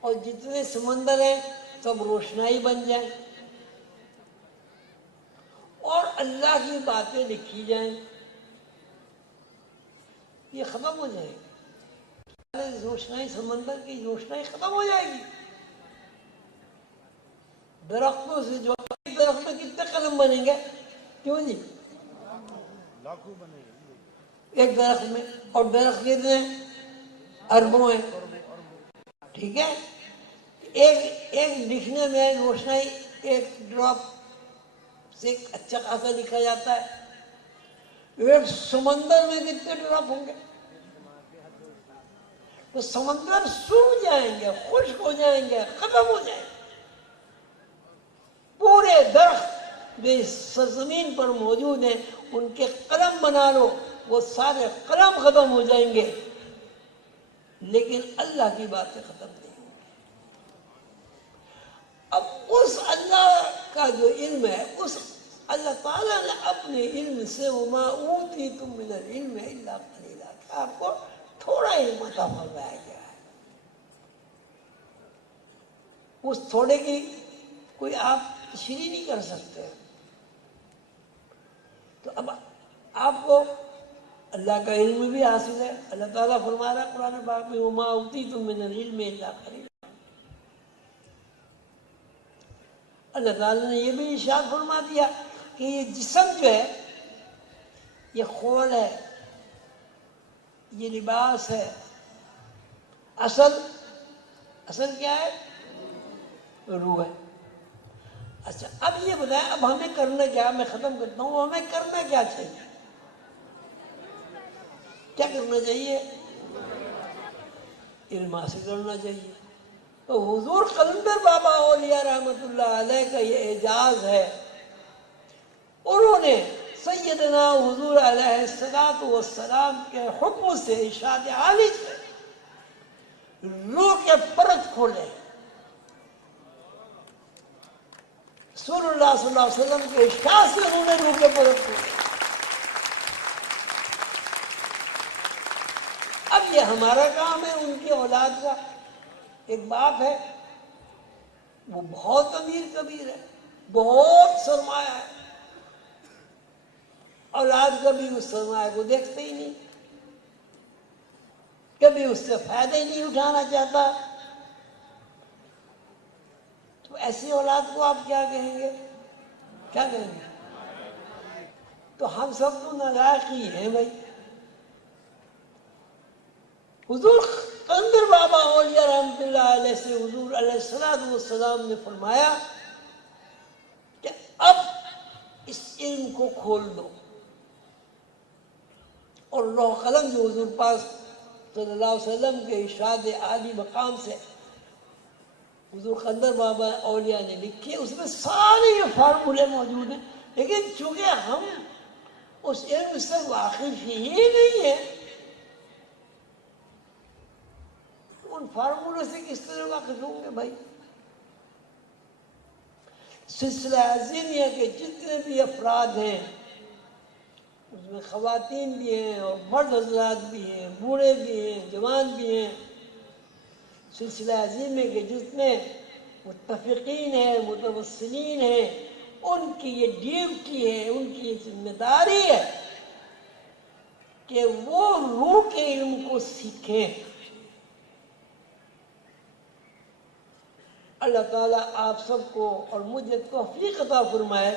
اور جتنے سمندر ہیں سب روشنائی بن جائیں، اور اللہ کی باتیں لکھی جائیں، یہ ختم ہو جائے گی. روشنائی، سمندر کی روشنائی ختم ہو جائے گی. درختوں سے جو درخت میں کتنے قلم بنیں گے؟ کیوں جی؟ لاکھوں بنے گے ایک درخت میں. اور درخت کتنے اربوں ہیں. ٹھیک ہے. ایک لکھنے میں روشنائی ایک ڈراپ سے اچھا خاصا لکھا جاتا ہے. ایک سمندر میں کتنے ڈراپ ہوں گے؟ تو سمندر سوکھ جائیں گے، خشک ہو جائیں گے، ختم ہو جائیں گے. پورے درخت جو اس سرزمین پر موجود ہیں ان کے قلم بنا لو، وہ سارے قلم ختم ہو جائیں گے، لیکن اللہ کی باتیں ختم نہیں ہوں گی. اب اس اللہ کا جو علم ہے، اس اللہ تعالیٰ نے اپنے علم سے وَمَا أُوتِيتُم مِّنَ الْعِلْمِ إِلَّا قَلِيلًا، کہ آپ کو تھوڑا علم عطا فرمایا گیا ہے. اس تھوڑے کی کوئی آپ تشریح نہیں کر سکتے. تو اب آپ کو اللہ کا علم بھی حاصل ہے. اللہ تعالیٰ فرما رہا ہے قرآن پاک میں وَمَا أُوتِيتُم مِّنَ الْعِلْمِ إِلَّا قَلِيلًا. اللہ تعالیٰ نے یہ بھی ارشاد فرما دیا کہ یہ جسم جو ہے یہ خول ہے، یہ لباس ہے. اصل کیا ہے؟ روح ہے. اچھا اب یہ بتائیں اب ہمیں کرنا کیا؟ میں ختم کرتا ہوں. ہمیں کرنا کیا چاہیے؟ کیا کرنا چاہیے؟ علم حاصل کرنا چاہیے. تو حضور قلندر بابا اولیاء رحمۃ اللہ علیہ کا یہ اعجاز ہے. انہوں نے سیدنا حضور علیہ السلام کے حکم سے، ارشاد عالی سے روح کے پرت کھولے. رسول اللہ صلی اللہ علیہ وسلم کے ارشاد سے انہوں نے روح کے پرت کھولے. اب یہ ہمارا کام ہے، ان کی اولاد کا. ایک باپ ہے وہ بہت امیر کبیر ہے، بہت سرمایہ ہے، اولاد کبھی اس سرمایہ کو دیکھتے ہی نہیں، کبھی اس سے فائدے نہیں اٹھانا چاہتا. تو ایسی اولاد کو آپ کیا کہیں گے؟ کیا کہیں گے؟ تو ہم سب تو نالائق ہی ہیں بھائی. حضور قلندر بابا اولیاء رحمۃ اللہ علیہ سے حضور علیہ السلام نے فرمایا کہ اب اس علم کو کھول دو. اور لوح قلم جو حضور پاک صلی اللہ علیہ وسلم کے ارشاد عالی مقام سے حضور قلندر بابا اولیاء نے لکھی، اس میں سارے یہ فارمولے موجود ہیں. لیکن چونکہ ہم اس علم سے واقف ہی نہیں ہیں، ان فارمولوں سے کس طرح واقف ہوں گے بھائی؟ سلسلہ عظیمیہ کے جتنے بھی افراد ہیں اس میں خواتین بھی ہیں اور مرد حضرات بھی ہیں، بوڑھے بھی ہیں، جوان بھی ہیں. سلسلہ عظیمیہ کے جتنے متفقین ہیں، متوسلین ہیں، ان کی یہ ڈیوٹی ہے، ان کی یہ ذمہ داری ہے کہ وہ روح کے علم کو سیکھیں۔ اللہ تعالیٰ آپ سب کو اور مجھے توفیق عطا فرمائے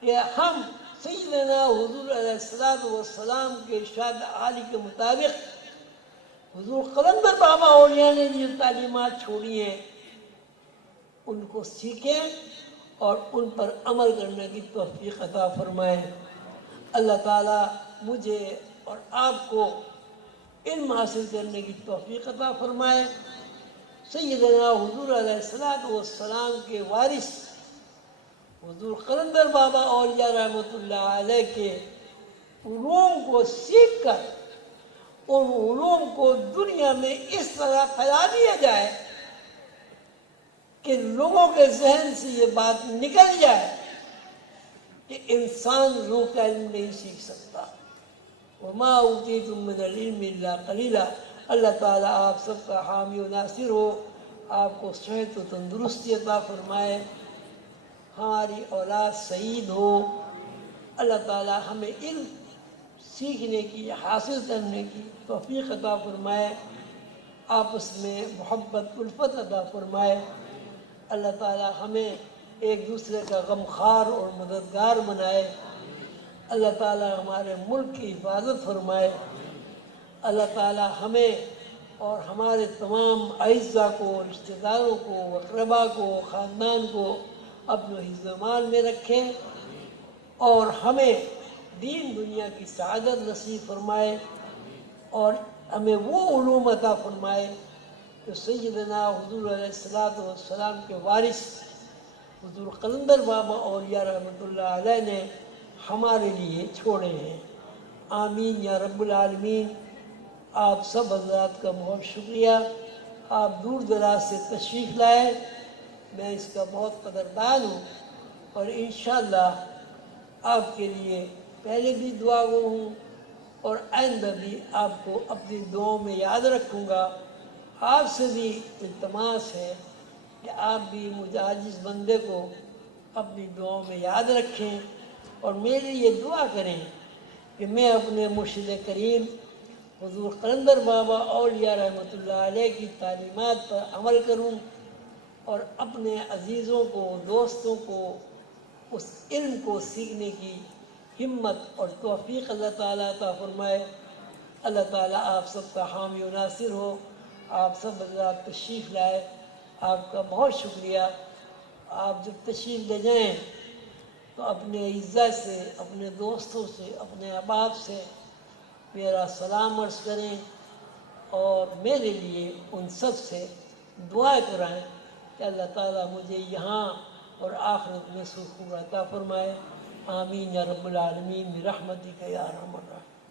کہ ہم سیدنا حضور علیہ السلام کے ارشاد عالی کے مطابق حضور قلندر بابا اولیاء نے جو تعلیمات چھوڑی ہیں ان کو سیکھیں اور ان پر عمل کرنے کی توفیق عطا فرمائے۔ اللہ تعالیٰ مجھے اور آپ کو علم حاصل کرنے کی توفیق عطا فرمائے۔ سیدنا حضور علیہ السلام کے وارث حضور قلندر بابا اولیاء رحمۃ اللہ علیہ کے علوم کو سیکھ کر ان علوم کو دنیا میں اس طرح پھیلا دیا جائے کہ لوگوں کے ذہن سے یہ بات نکل جائے کہ انسان روح کا علم نہیں سیکھ سکتا۔ وما اوتیتم من العلم الا قلیلا۔ اللہ تعالیٰ آپ سب کا حامی و ناصر ہو، آپ کو صحت و تندرستی عطا فرمائے، ہماری اولاد سعید ہو۔ اللہ تعالیٰ ہمیں علم سیکھنے کی، حاصل کرنے کی توفیق عطا فرمائے، آپس میں محبت الفت عطا فرمائے۔ اللہ تعالیٰ ہمیں ایک دوسرے کا غمخوار اور مددگار بنائے۔ اللہ تعالیٰ ہمارے ملک کی حفاظت فرمائے۔ اللہ تعالیٰ ہمیں اور ہمارے تمام اعزاء کو، رشتہ داروں کو، اقربا کو، خاندان کو اپنے حفظ و امان میں رکھے اور ہمیں دین دنیا کی سعادت نصیب فرمائے اور ہمیں وہ علوم عطا فرمائے جو سیدنا حضور علیہ السلام کے وارث حضور قلندر بابا اولیاء رحمۃ اللہ علیہ نے ہمارے لیے چھوڑے ہیں۔ آمین یا رب العالمین۔ آپ سب حضرات کا بہت شکریہ، آپ دور دراز سے تشریف لائے، میں اس کا بہت قدردان ہوں اور انشاءاللہ آپ کے لیے پہلے بھی دعا گو ہوں اور آئندہ بھی آپ کو اپنی دعاؤں میں یاد رکھوں گا۔ آپ سے بھی التماس ہے کہ آپ بھی مجھ عاجز بندے کو اپنی دعاؤں میں یاد رکھیں اور میرے یہ دعا کریں کہ میں اپنے مرشد کریم حضور قلندر بابا اولیاء رحمۃ اللہ علیہ کی تعلیمات پر عمل کروں اور اپنے عزیزوں کو، دوستوں کو اس علم کو سیکھنے کی ہمت اور توفیق اللہ تعالیٰ عطا فرمائے۔ اللہ تعالیٰ آپ سب کا حامی و ناصر ہو۔ آپ سب حضرات تشریف لائے، آپ کا بہت شکریہ۔ آپ جب تشریف لے جائیں تو اپنے اعزاء سے، اپنے دوستوں سے، اپنے احباب سے میرا سلام عرض کریں اور میرے لیے ان سب سے دعا کرائیں کہ اللہ تعالیٰ مجھے یہاں اور آخرت میں سکون عطا فرمائے۔ آمین یا رب العالمین برحمتک یا ارحم الراحمین۔